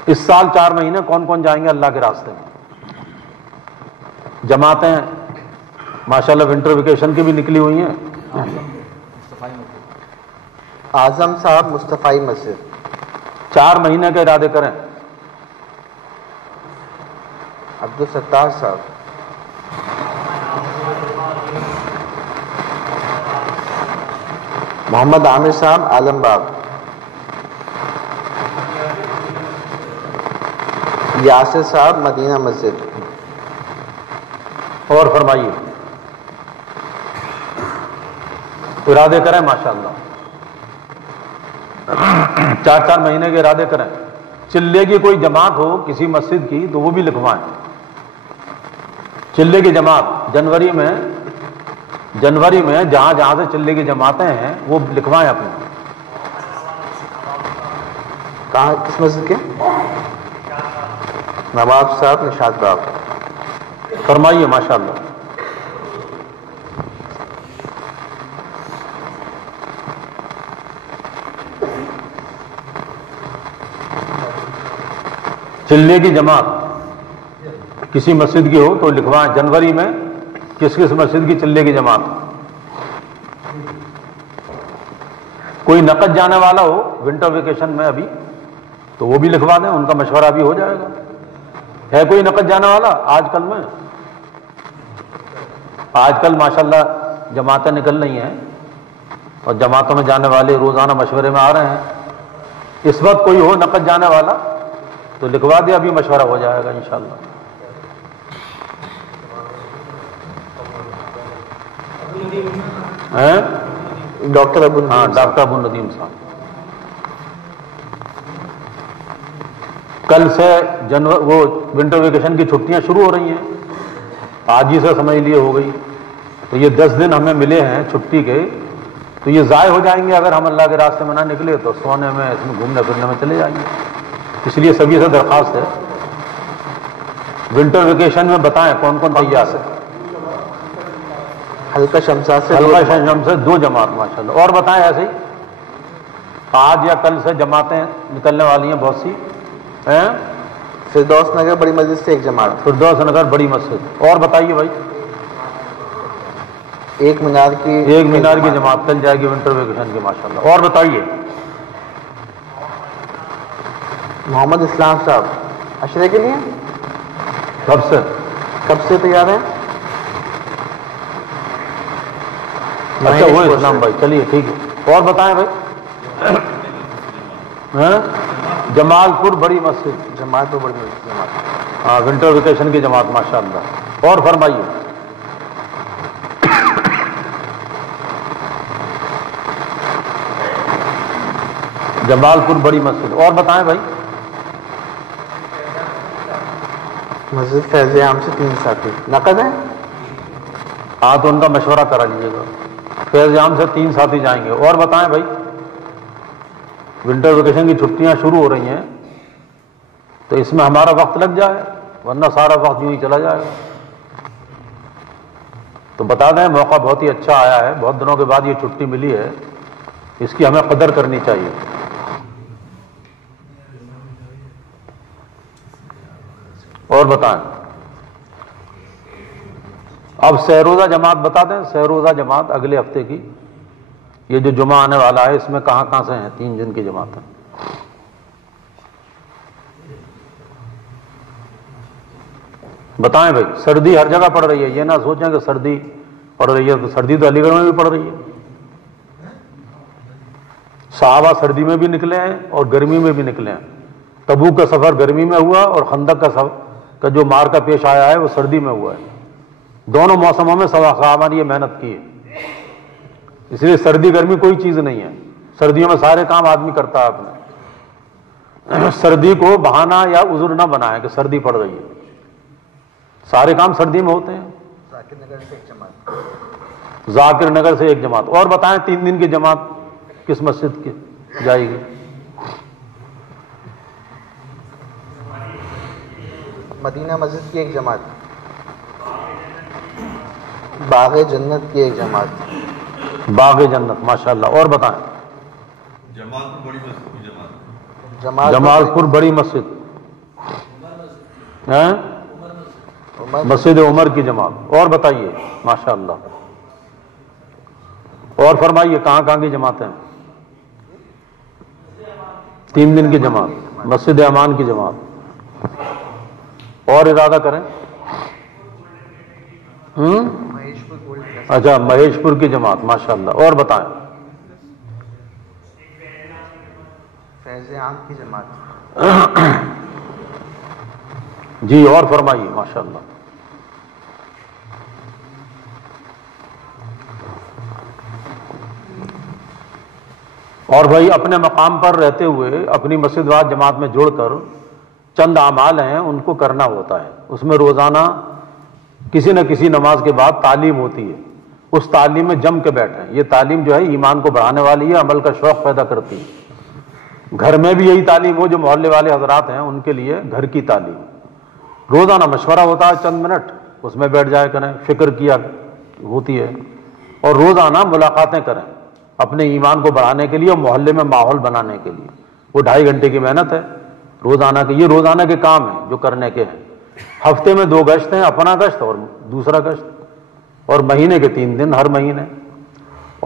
اس سال 4 مہینے کون کون جائیں گے اللہ کے راستے میں؟ جماعتیں ماشاءاللہ ونٹر ویکیشن کی بھی نکلی ہوئی ہیں. اعظم صاحب مصطفی مسجد 4 مہینے کے ارادے کریں. عبدالستار صاحب, محمد عامر صاحب عالم باغ, یاسر صاحب مدینہ مسجد. اور فرمائیے, ارادے کریں ماشاءاللہ. 4 مہینے کے ارادے کریں. چلے کی کوئی جماعت ہو کسی مسجد کی تو وہ بھی لکھوائیں. چلے کی جماعت جنوری میں جہاں جہاں سے چلے کی جماعتیں ہیں وہ لکھوائیں اپنے. کہاں, کس مسجد کے؟ نواب صاحب نشاط باغ. فرمائیے ماشاءاللہ. چلے کی جماعت کسی مسجد کی ہو تو لکھوائیں جنوری میں کس کس مسجد کی چلے کی جماعت. کوئی نقد جانے والا ہو ونٹر ویکیشن میں ابھی تو وہ بھی لکھوا دیں, ان کا مشورہ بھی ہو جائے گا. ہے کوئی نقد جانے والا آج کل میں؟ آج کل ماشاءاللہ جماعتیں نکل رہی ہیں اور جماعتوں میں جانے والے روزانہ مشورے میں آ رہے ہیں. اس وقت کوئی ہو نقد جانے والا تو لکھوا دے, ابھی مشورہ ہو جائے گا انشاءاللہ. ڈاکٹر ابو ڈاکٹر ابو ندیم صاحب. کل سے وہ ونٹر ویکیشن کی چھٹیاں شروع ہو رہی ہیں، آج ہی سے سمجھ لیے ہو گئی، تو یہ 10 دن ہمیں ملے ہیں چھٹی کے، تو یہ ضائع ہو جائیں گے اگر ہم اللہ کے راستے میں نہ نکلے، تو سونے میں اس میں گھومنے پھرنے میں چلے جائیں گے۔ اس لیے سبھی سے درخواست ہے ونٹر ویکیشن میں بتائیں کون کون تیار ہے۔ حلقہ شمسا سے حلقہ شمس سے 2 جماعت ماشاءاللہ، اور بتائیں ایسے ہی آج یا کل سے جماعتیں نکلنے والی ہیں بہت سی ہیں۔ فردوس نگر بڑی مسجد سے 1 جماعت، فردوس نگر بڑی مسجد، اور بتائیے بھائی۔ ایک مینار کی جماعت کل جائے گی ونٹر ویکیشن کی ماشاءاللہ، اور بتائیے۔ محمد اسلام صاحب عشرے کے لیے کب سے تیار ہیں؟ اچھا وہ اسلام بھائی، چلیے ٹھیک ہے، اور بتائیں بھائی۔ جمال پور بڑی مسجد، جماعت بڑی مسجد جماعت، ہاں ونٹر ویکیشن کی جماعت ماشاءاللہ، اور فرمائیے۔ جمال پور بڑی مسجد، اور بتائیں بھائی۔ مسجد فیض عام سے 3 ساتھی نقد ہیں، ہاں تو ان کا مشورہ کرا لیجیے گا، فیض عام سے 3 ساتھی جائیں گے، اور بتائیں بھائی۔ ونٹر ویکیشن کی چھٹیاں شروع ہو رہی ہیں تو اس میں ہمارا وقت لگ جائے، ورنہ سارا وقت یوں ہی چلا جائے گا۔ تو بتا دیں موقع بہت ہی اچھا آیا ہے، بہت دنوں کے بعد یہ چھٹی ملی ہے، اس کی ہمیں قدر کرنی چاہیے۔ اور بتائیں، اب سہروزہ جماعت بتا دیں، سہروزہ جماعت اگلے ہفتے کی، یہ جو جمعہ آنے والا ہے اس میں کہاں کہاں سے ہیں؟ 3 دن کی جماعت ہے۔ بتائیں بھائی۔ سردی ہر جگہ پڑ رہی ہے، یہ نہ سوچیں کہ سردی پڑ رہی ہے، تو سردی تو علی گڑھ میں بھی پڑ رہی ہے، صحابہ سردی میں بھی نکلے ہیں اور گرمی میں بھی نکلے ہیں۔ تبوک کا سفر گرمی میں ہوا اور خندق کا جو مارکا پیش آیا ہے وہ سردی میں ہوا ہے، دونوں موسموں میں صحابہ نے یہ محنت کی ہے۔ اس لیے سردی گرمی کوئی چیز نہیں ہے، سردیوں میں سارے کام آدمی کرتا ہے اپنے، سردی کو بہانہ یا عذر نہ بنائیں کہ سردی پڑ رہی ہے، سارے کام سردی میں ہوتے ہیں۔ ذاکر نگر سے 1 جماعت، ذاکر نگر سے 1 جماعت، اور بتائیں 3 دن کی جماعت کس مسجد کی جائے گی؟ مدینہ مسجد کی 1 جماعت، باغ جنت کی 1 جماعت، باغ جنت ماشاءاللہ، اور بتائیں۔ جمال پور بڑی مسجد، مسجد عمر کی جماعت، اور بتائیے ماشاءاللہ، اور فرمائیے کہاں کہاں کی جماعتیں؟ 3 دن کی جماعت، مسجد امان کی جماعت، اور ارادہ کریں۔ اچھا مہیش پور کی جماعت ماشاءاللہ، اور بتائیں۔ فیض عام کی جماعت، جی اور فرمائیے ماشاءاللہ۔ اور بھائی اپنے مقام پر رہتے ہوئے اپنی مسجد وار جماعت میں جڑ کر چند اعمال ہیں ان کو کرنا ہوتا ہے، اس میں روزانہ کسی نہ کسی نماز کے بعد تعلیم ہوتی ہے، اس تعلیم میں جم کے بیٹھیں، یہ تعلیم جو ہے ایمان کو بڑھانے والی ہے، عمل کا شوق پیدا کرتی ہے۔ گھر میں بھی یہی تعلیم ہو، جو محلے والے حضرات ہیں ان کے لیے گھر کی تعلیم، روزانہ مشورہ ہوتا ہے چند منٹ، اس میں بیٹھ جائے کریں، فکر کیا ہوتی ہے، اور روزانہ ملاقاتیں کریں اپنے ایمان کو بڑھانے کے لیے اور محلے میں ماحول بنانے کے لیے۔ وہ 2.5 گھنٹے کی محنت ہے روزانہ کی، یہ روزانہ کے کام ہیں جو کرنے کے ہیں۔ ہفتے میں 2 گشت ہیں، اپنا گشت اور دوسرا گشت، اور مہینے کے 3 دن ہر مہینے،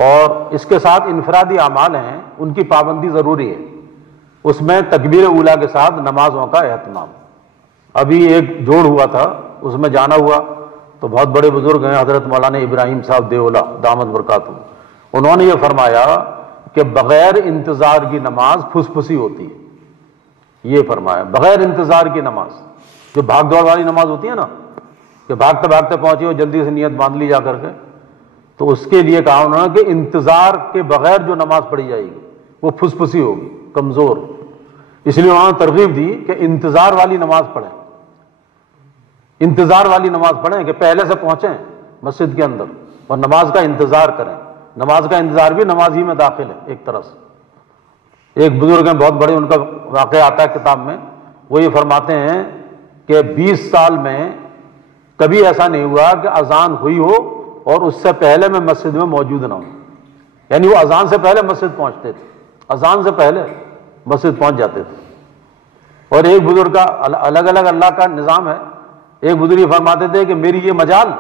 اور اس کے ساتھ انفرادی اعمال ہیں ان کی پابندی ضروری ہے، اس میں تکبیر اولیٰ کے ساتھ نمازوں کا اہتمام۔ ابھی ایک جوڑ ہوا تھا، اس میں جانا ہوا تو بہت بڑے بزرگ ہیں حضرت مولانا ابراہیم صاحب دیولا دامت برکاتہ، انہوں نے یہ فرمایا کہ بغیر انتظار کی نماز پھسپھسی ہوتی ہے، یہ فرمایا بغیر انتظار کی نماز، جو بھاگ دوڑ والی نماز ہوتی ہے نا کہ بھاگتے بھاگتے پہنچی ہو جلدی سے نیت باندھ لی جا کر کے، تو اس کے لیے کہا انہوں نے کہ انتظار کے بغیر جو نماز پڑھی جائے گی وہ پھسپھسی ہوگی، کمزور، اس لیے انہوں نے ترغیب دی کہ انتظار والی نماز پڑھیں، انتظار والی نماز پڑھیں کہ پہلے سے پہنچیں مسجد کے اندر اور نماز کا انتظار کریں۔ نماز کا انتظار بھی نماز ہی میں داخل ہے ایک طرح سے۔ ایک بزرگ ہیں بہت بڑے، ان کا واقعہ آتا ہے کتاب میں، وہ یہ فرماتے ہیں کہ 20 سال میں کبھی ایسا نہیں ہوا کہ اذان ہوئی ہو اور اس سے پہلے میں مسجد میں موجود نہ ہوں، یعنی وہ اذان سے پہلے مسجد پہنچتے تھے، اذان سے پہلے مسجد پہنچ جاتے تھے۔ اور ایک بزرگ کا الگ الگ اللہ کا نظام ہے، ایک بزرگ یہ فرماتے تھے کہ میری یہ مجال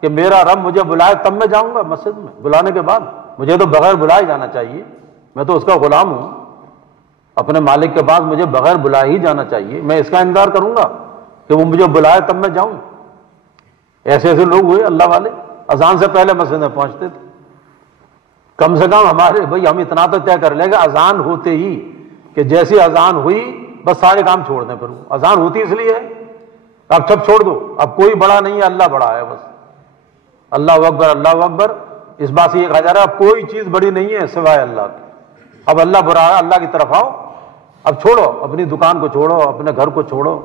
کہ میرا رب مجھے بلائے تب میں جاؤں گا مسجد میں، بلانے کے بعد مجھے تو بغیر بلائے جانا چاہیے، میں تو اس کا غلام ہوں، اپنے مالک کے پاس مجھے بغیر بلائے ہی جانا چاہیے، میں اس کا انتظار کروں گا کہ وہ مجھے بلائے تب میں جاؤں۔ ایسے ایسے لوگ ہوئے اللہ والے، اذان سے پہلے مسجد میں پہنچتے تھے۔ کم سے کم ہمارے بھائی ہم اتنا تو طے کر لیں کہ اذان ہوتے ہی کہ جیسی اذان ہوئی بس سارے کام چھوڑ دیں، پھر اذان ہوتی اس لیے ہے، اب سب چھوڑ دو، اب کوئی بڑا نہیں ہے، اللہ بڑا ہے بس، اللہ اکبر اللہ اکبر۔ اس بات سے یہ کہا جا رہا ہے اب کوئی چیز بڑی نہیں ہے سوائے اللہ کی، اب اللہ بڑا ہے، اللہ کی طرف آؤ، اب چھوڑو اپنی دکان کو، چھوڑو اپنے گھر کو، چھوڑو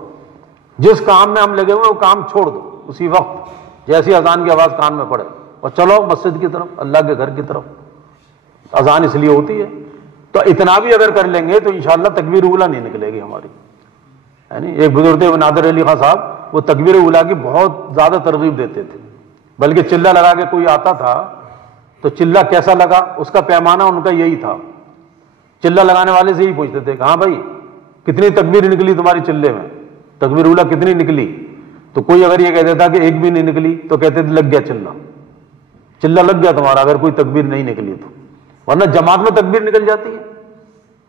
جس کام میں ہم لگے ہوئے وہ کام چھوڑ دو اسی وقت جیسی اذان کی آواز کان میں پڑے، اور چلو مسجد کی طرف، اللہ کے گھر کی طرف۔ اذان اس لیے ہوتی ہے، تو اتنا بھی اگر کر لیں گے تو انشاءاللہ تکبیر اولیٰ نہیں نکلے گی ہماری، یعنی ایک بزرگ تھے نادر علی خان صاحب، وہ تکبیر اولیٰ کی بہت زیادہ ترغیب دیتے تھے، بلکہ چلہ لگا کے کوئی آتا تھا تو چلہ کیسا لگا اس کا پیمانہ ان کا یہی تھا، چلہ لگانے والے سے یہی پوچھتے تھے کہ ہاں بھائی کتنی تکبیر نکلی تمہاری چلے میں، تکبیر اولیٰ کتنی نکلی؟ تو کوئی اگر یہ کہتا تھا کہ ایک بھی نہیں نکلی تو کہتے تھے لگ گیا چلہ، چلہ لگ گیا تمہارا اگر کوئی تکبیر نہیں نکلی تو، ورنہ جماعت میں تکبیر نکل جاتی ہے،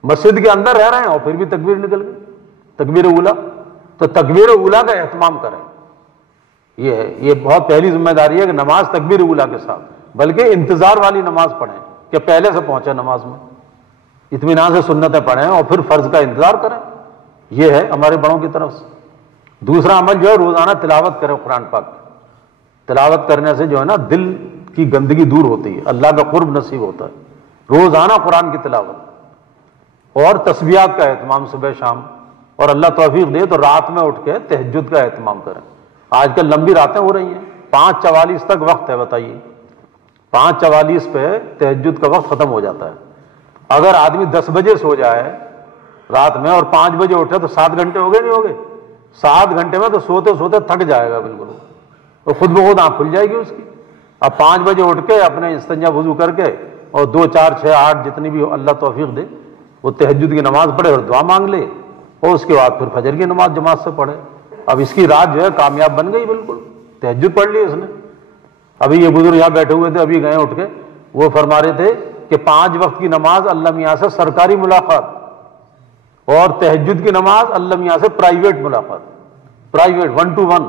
مسجد کے اندر رہ رہے ہیں اور پھر بھی تکبیر نکل گئی، تکبیر اولیٰ۔ تو تکبیر اولیٰ کا اہتمام کریں، یہ ہے، یہ بہت پہلی ذمہ داری ہے کہ نماز تکبیر اولیٰ کے ساتھ، بلکہ انتظار والی نماز پڑھیں کہ پہلے سے پہنچے نماز میں، اطمینان سے سنتیں پڑھیں اور پھر فرض کا انتظار کریں، یہ ہے ہمارے بڑوں کی طرف سے۔ دوسرا عمل جو ہے روزانہ تلاوت کریں قرآن پاک، تلاوت کرنے سے جو ہے نا دل کی گندگی دور ہوتی ہے، اللہ کا قرب نصیب ہوتا ہے، روزانہ قرآن کی تلاوت اور تسبیحات کا اہتمام صبح شام، اور اللہ توفیق دے تو رات میں اٹھ کے تہجد کا اہتمام کریں۔ آج کل لمبی راتیں ہو رہی ہیں، 5:44 تک وقت ہے، بتائیے 5:44 پہ تہجد کا وقت ختم ہو جاتا ہے۔ اگر آدمی 10 بجے سو جائے رات میں اور 5 بجے اٹھے تو 7 گھنٹے ہو گئے نہیں ہو گئے؟ 7 گھنٹے میں تو سوتے سوتے تھک جائے گا بالکل، تو خود بخود آنکھ کھل جائے گی اس کی۔ اب 5 بجے اٹھ کے اپنے استنجا وضو کر کے اور 2 4 6 8 جتنی بھی اللہ توفیق دے وہ تہجد کی نماز پڑھے اور دعا مانگ لے، اور اس کے بعد پھر فجر کی نماز جماعت سے پڑھے۔ اب اس کی رات جو ہے کامیاب بن گئی، بالکل تہجد پڑھ لی اس نے۔ ابھی یہ بزرگ یہاں بیٹھے ہوئے تھے، ابھی گئے اٹھ کے، وہ فرما رہے تھے کہ 5 وقت کی نماز اللہ میاں سے سرکاری ملاقات، اور تہجد کی نماز اللہ میاں سے پرائیویٹ ملاقات، پرائیویٹ 1 to 1۔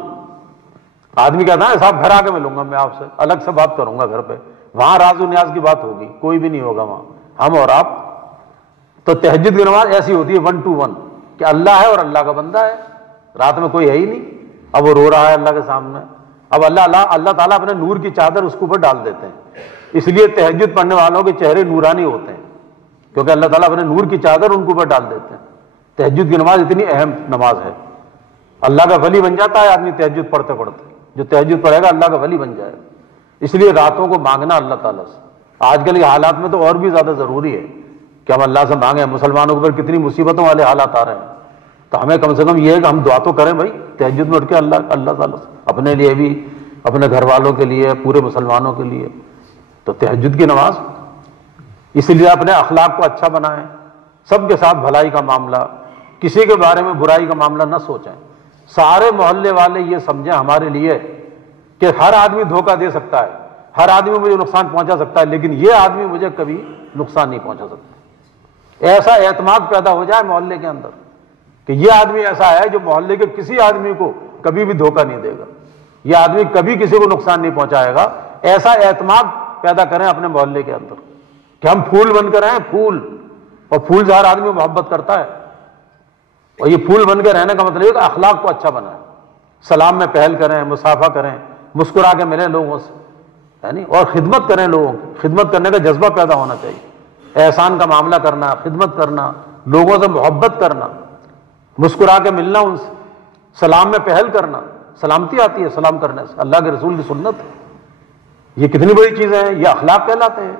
آدمی کہتا ہے صاحب گھر آ کے ملوں گا میں آپ سے، الگ سے بات کروں گا گھر پہ، وہاں راز و نیاز کی بات ہوگی، کوئی بھی نہیں ہوگا وہاں، ہم اور آپ۔ تو تہجد کی نماز ایسی ہوتی ہے 1 to 1 کہ اللہ ہے اور اللہ کا بندہ ہے، رات میں کوئی ہے ہی نہیں، اب وہ رو رہا ہے اللہ کے سامنے، اب اللہ تعالیٰ اپنے نور کی چادر اس کے اوپر ڈال دیتے ہیں، اس لیے تہجد پڑھنے والوں کے چہرے نورانی ہوتے ہیں، کیونکہ اللہ تعالیٰ اپنے نور کی چادر ان کے اوپر ڈال دیتے ہیں۔ تہجد کی نماز اتنی اہم نماز ہے، اللہ کا ولی بن جاتا ہے آدمی تہجد پڑھتے پڑھتے، جو تہجد پڑھے گا اللہ کا ولی بن جائے گا۔ اس لیے راتوں کو مانگنا اللہ تعالیٰ سے آج کل کے حالات میں تو اور بھی زیادہ ضروری ہے کہ ہم اللہ سے مانگیں۔ مسلمانوں کے اوپر کتنی مصیبتوں والے حالات آ رہے ہیں، تو ہمیں کم سے کم یہ ہے کہ ہم دعا تو کریں بھائی تہجد میں اٹھ کے اللہ تعالیٰ سے، اپنے لیے بھی، اپنے گھر والوں کے لیے، پورے مسلمانوں کے لیے۔ تو تہجد کی نماز، اس لیے اپنے اخلاق کو اچھا بنائیں، سب کے ساتھ بھلائی کا معاملہ، کسی کے بارے میں برائی کا معاملہ نہ سوچیں۔ سارے محلے والے یہ سمجھیں ہمارے لیے کہ ہر آدمی دھوکہ دے سکتا ہے، ہر آدمی مجھے نقصان پہنچا سکتا ہے، لیکن یہ آدمی مجھے کبھی نقصان نہیں پہنچا سکتا۔ ایسا اعتماد پیدا ہو جائے محلے کے اندر کہ یہ آدمی ایسا ہے جو محلے کے کسی آدمی کو کبھی بھی دھوکہ نہیں دے گا، یہ آدمی کبھی کسی کو نقصان نہیں پہنچائے گا۔ ایسا اعتماد پیدا کریں اپنے محلے کے اندر کہ ہم پھول بن کر رہیں، پھول، اور پھول سے ہر آدمی محبت کرتا ہے، اور یہ پھول بن کے رہنے کا مطلب ہے کہ اخلاق کو اچھا بنائیں، سلام میں پہل کریں، مصافحہ کریں، مسکرا کے ملیں لوگوں سے، یعنی اور خدمت کریں، لوگوں کی خدمت کرنے کا جذبہ پیدا ہونا چاہیے، احسان کا معاملہ کرنا، خدمت کرنا، لوگوں سے محبت کرنا، مسکرا کے ملنا ان سے، سلام میں پہل کرنا، سلامتی آتی ہے سلام کرنے سے، اللہ کے رسول کی سنت ہے۔ یہ کتنی بڑی چیزیں ہیں، یہ اخلاق کہلاتے ہیں۔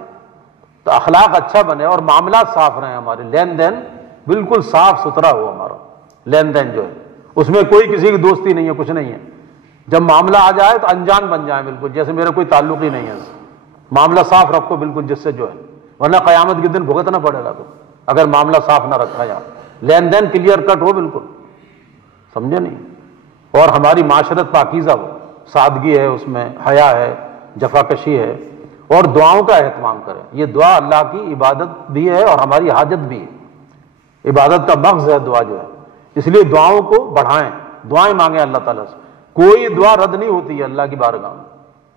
تو اخلاق اچھا بنے اور معاملات صاف رہیں، ہمارے لین دین بالکل صاف ستھرا ہو، ہمارا لین دین جو ہے اس میں کوئی کسی کی دوستی نہیں ہے، کچھ نہیں ہے۔ جب معاملہ آ جائے تو انجان بن جائیں، بالکل جیسے میرا کوئی تعلق ہی نہیں ہے، معاملہ صاف رکھو بالکل جس سے جو ہے، ورنہ قیامت کے دن بھگتنا پڑے گا تو، اگر معاملہ صاف نہ رکھا جائے، لین دین کلیئر کٹ ہو بالکل، سمجھے نہیں؟ اور ہماری معاشرت پاکیزہ ہو، سادگی ہے اس میں، حیا ہے، جفا کشی ہے، اور دعاؤں کا اہتمام کریں۔ یہ دعا اللہ کی عبادت بھی ہے اور ہماری حاجت بھی ہے، عبادت کا مغز ہے دعا جو ہے، اس لیے دعاؤں کو بڑھائیں، دعائیں مانگیں اللہ تعالیٰ سے۔ کوئی دعا رد نہیں ہوتی ہے اللہ کی بارگاہ میں،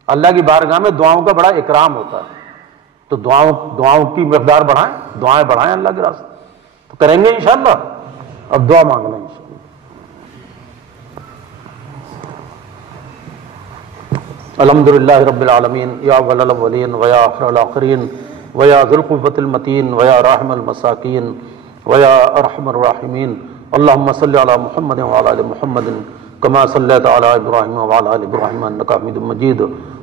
اللہ کی بارگاہ میں دعاؤں کا بڑا اکرام ہوتا ہے، تو دعاؤں کی مقدار بڑھائیں، دعائیں بڑھائیں اللہ کے راستے، تو کریں گے انشاءاللہ۔ اب دعا مانگنا انشاءاللہ۔ الحمدللہ رب العالمین، یا اول الاولین ویا آخر الآخرین ویا ذی القوۃ المتین ویا راحم المساکین ویا ارحم الراحمین، اللہم صلی علی محمد وعلی آل محمد کما صلیت علی ابراہیم وعلی آل ابراہیم انک حمید مجید،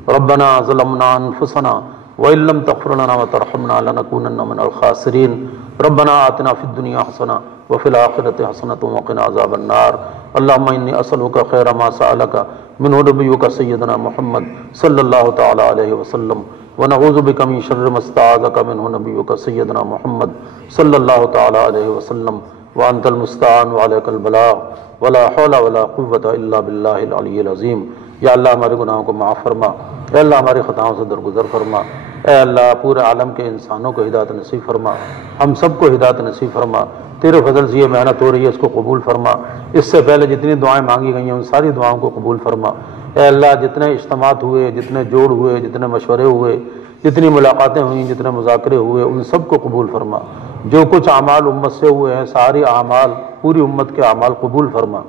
ربنا ظلمنا انفسنا وإن لم تغفر لنا وترحمنا لنكونن من الخاسرین، ربنا آتنا فی الدنیا حسنہ وفی الآخرۃ حسنۃ وقنا عذاب النار، اللہم انی اسألک خیر ما سألک منہ نبیک سیدنا محمد صلی اللہ تعالی علیہ وسلم، ونعوذ بک من شر ما استعاذک منہ نبیک سیدنا محمد صلی اللہ تعالی علیہ وسلم، وانت المستعان وعلیک البلاغ ولا حول ولا قوۃ الا باللہ العلی العظیم۔ یا اللہ ہمارے گناہوں کو معاف فرما، اے اللہ ہماری خطاؤں سے درگزر فرما، اے اللہ پورے عالم کے انسانوں کو ہدایت نصیب فرما، ہم سب کو ہدایت نصیب فرما، تیرے فضل سے یہ محنت ہو رہی ہے اس کو قبول فرما، اس سے پہلے جتنی دعائیں مانگی گئی ہیں ان ساری دعاؤں کو قبول فرما، اے اللہ جتنے اجتماعات ہوئے، جتنے جوڑ ہوئے، جتنے مشورے ہوئے، جتنی ملاقاتیں ہوئیں، جتنے مذاکرے ہوئے، ان سب کو قبول فرما، جو کچھ اعمال امت سے ہوئے ہیں ساری اعمال پوری امت کے اعمال قبول فرما،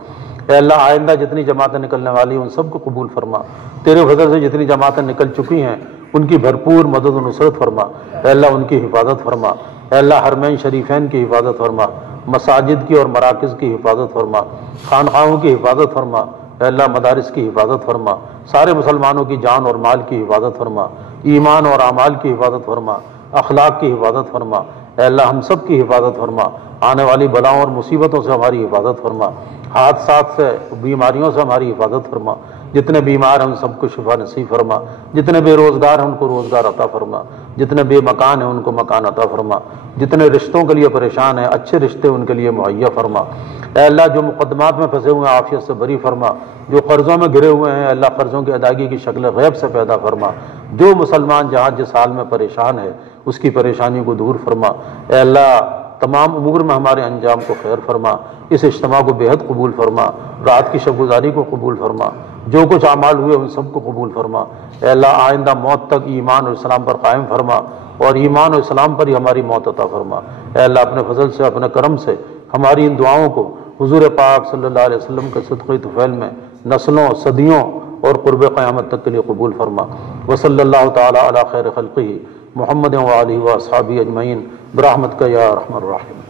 اے اللہ آئندہ جتنی جماعتیں نکلنے والی ہیں ان سب کو قبول فرما، تیرے فضل سے جتنی جماعتیں نکل چکی ہیں ان کی بھرپور مدد و نصرت فرما، اے اللہ ان کی حفاظت فرما، اے اللہ حرمین شریفین کی حفاظت فرما، مساجد کی اور مراکز کی حفاظت فرما، خانقاہوں کی حفاظت فرما، اے اللہ مدارس کی حفاظت فرما، سارے مسلمانوں کی جان اور مال کی حفاظت فرما، ایمان اور اعمال کی حفاظت فرما، اخلاق کی حفاظت فرما، اے اللہ ہم سب کی حفاظت فرما، آنے والی بلاؤں اور مصیبتوں سے ہماری حفاظت فرما، حادثات سے بیماریوں سے ہماری حفاظت فرما، جتنے بیمار ہیں ان سب کو شفا نصیب فرما، جتنے بے روزگار ہیں ان کو روزگار عطا فرما، جتنے بے مکان ہیں ان کو مکان عطا فرما، جتنے رشتوں کے لیے پریشان ہیں اچھے رشتے ان کے لیے مہیا فرما، اے اللہ جو مقدمات میں پھنسے ہوئے ہیں عافیت سے بری فرما، جو قرضوں میں گھرے ہوئے ہیں اللہ قرضوں کی ادائیگی کی شکل غیب سے پیدا فرما، جو مسلمان جہاں جس حال میں پریشان ہے اس کی پریشانی کو دور فرما، اے اللہ تمام امور میں ہمارے انجام کو خیر فرما، اس اجتماع کو بے حد قبول فرما، رات کی شب گزاری کو قبول فرما، جو کچھ اعمال ہوئے ان سب کو قبول فرما، اے اللہ آئندہ موت تک ایمان اور اسلام پر قائم فرما، اور ایمان اور اسلام پر ہی ہماری موت عطا فرما، اے اللہ اپنے فضل سے اپنے کرم سے ہماری ان دعاؤں کو حضور پاک صلی اللہ علیہ وسلم کے صدقے طفیل میں نسلوں صدیوں اور قرب قیامت تک کے لیے قبول فرما، وصلی اللہ تعالی علی خیر خلقہ محمد وآلہ واصحابہ اجمعین برحمتک یا ارحم الراحمین۔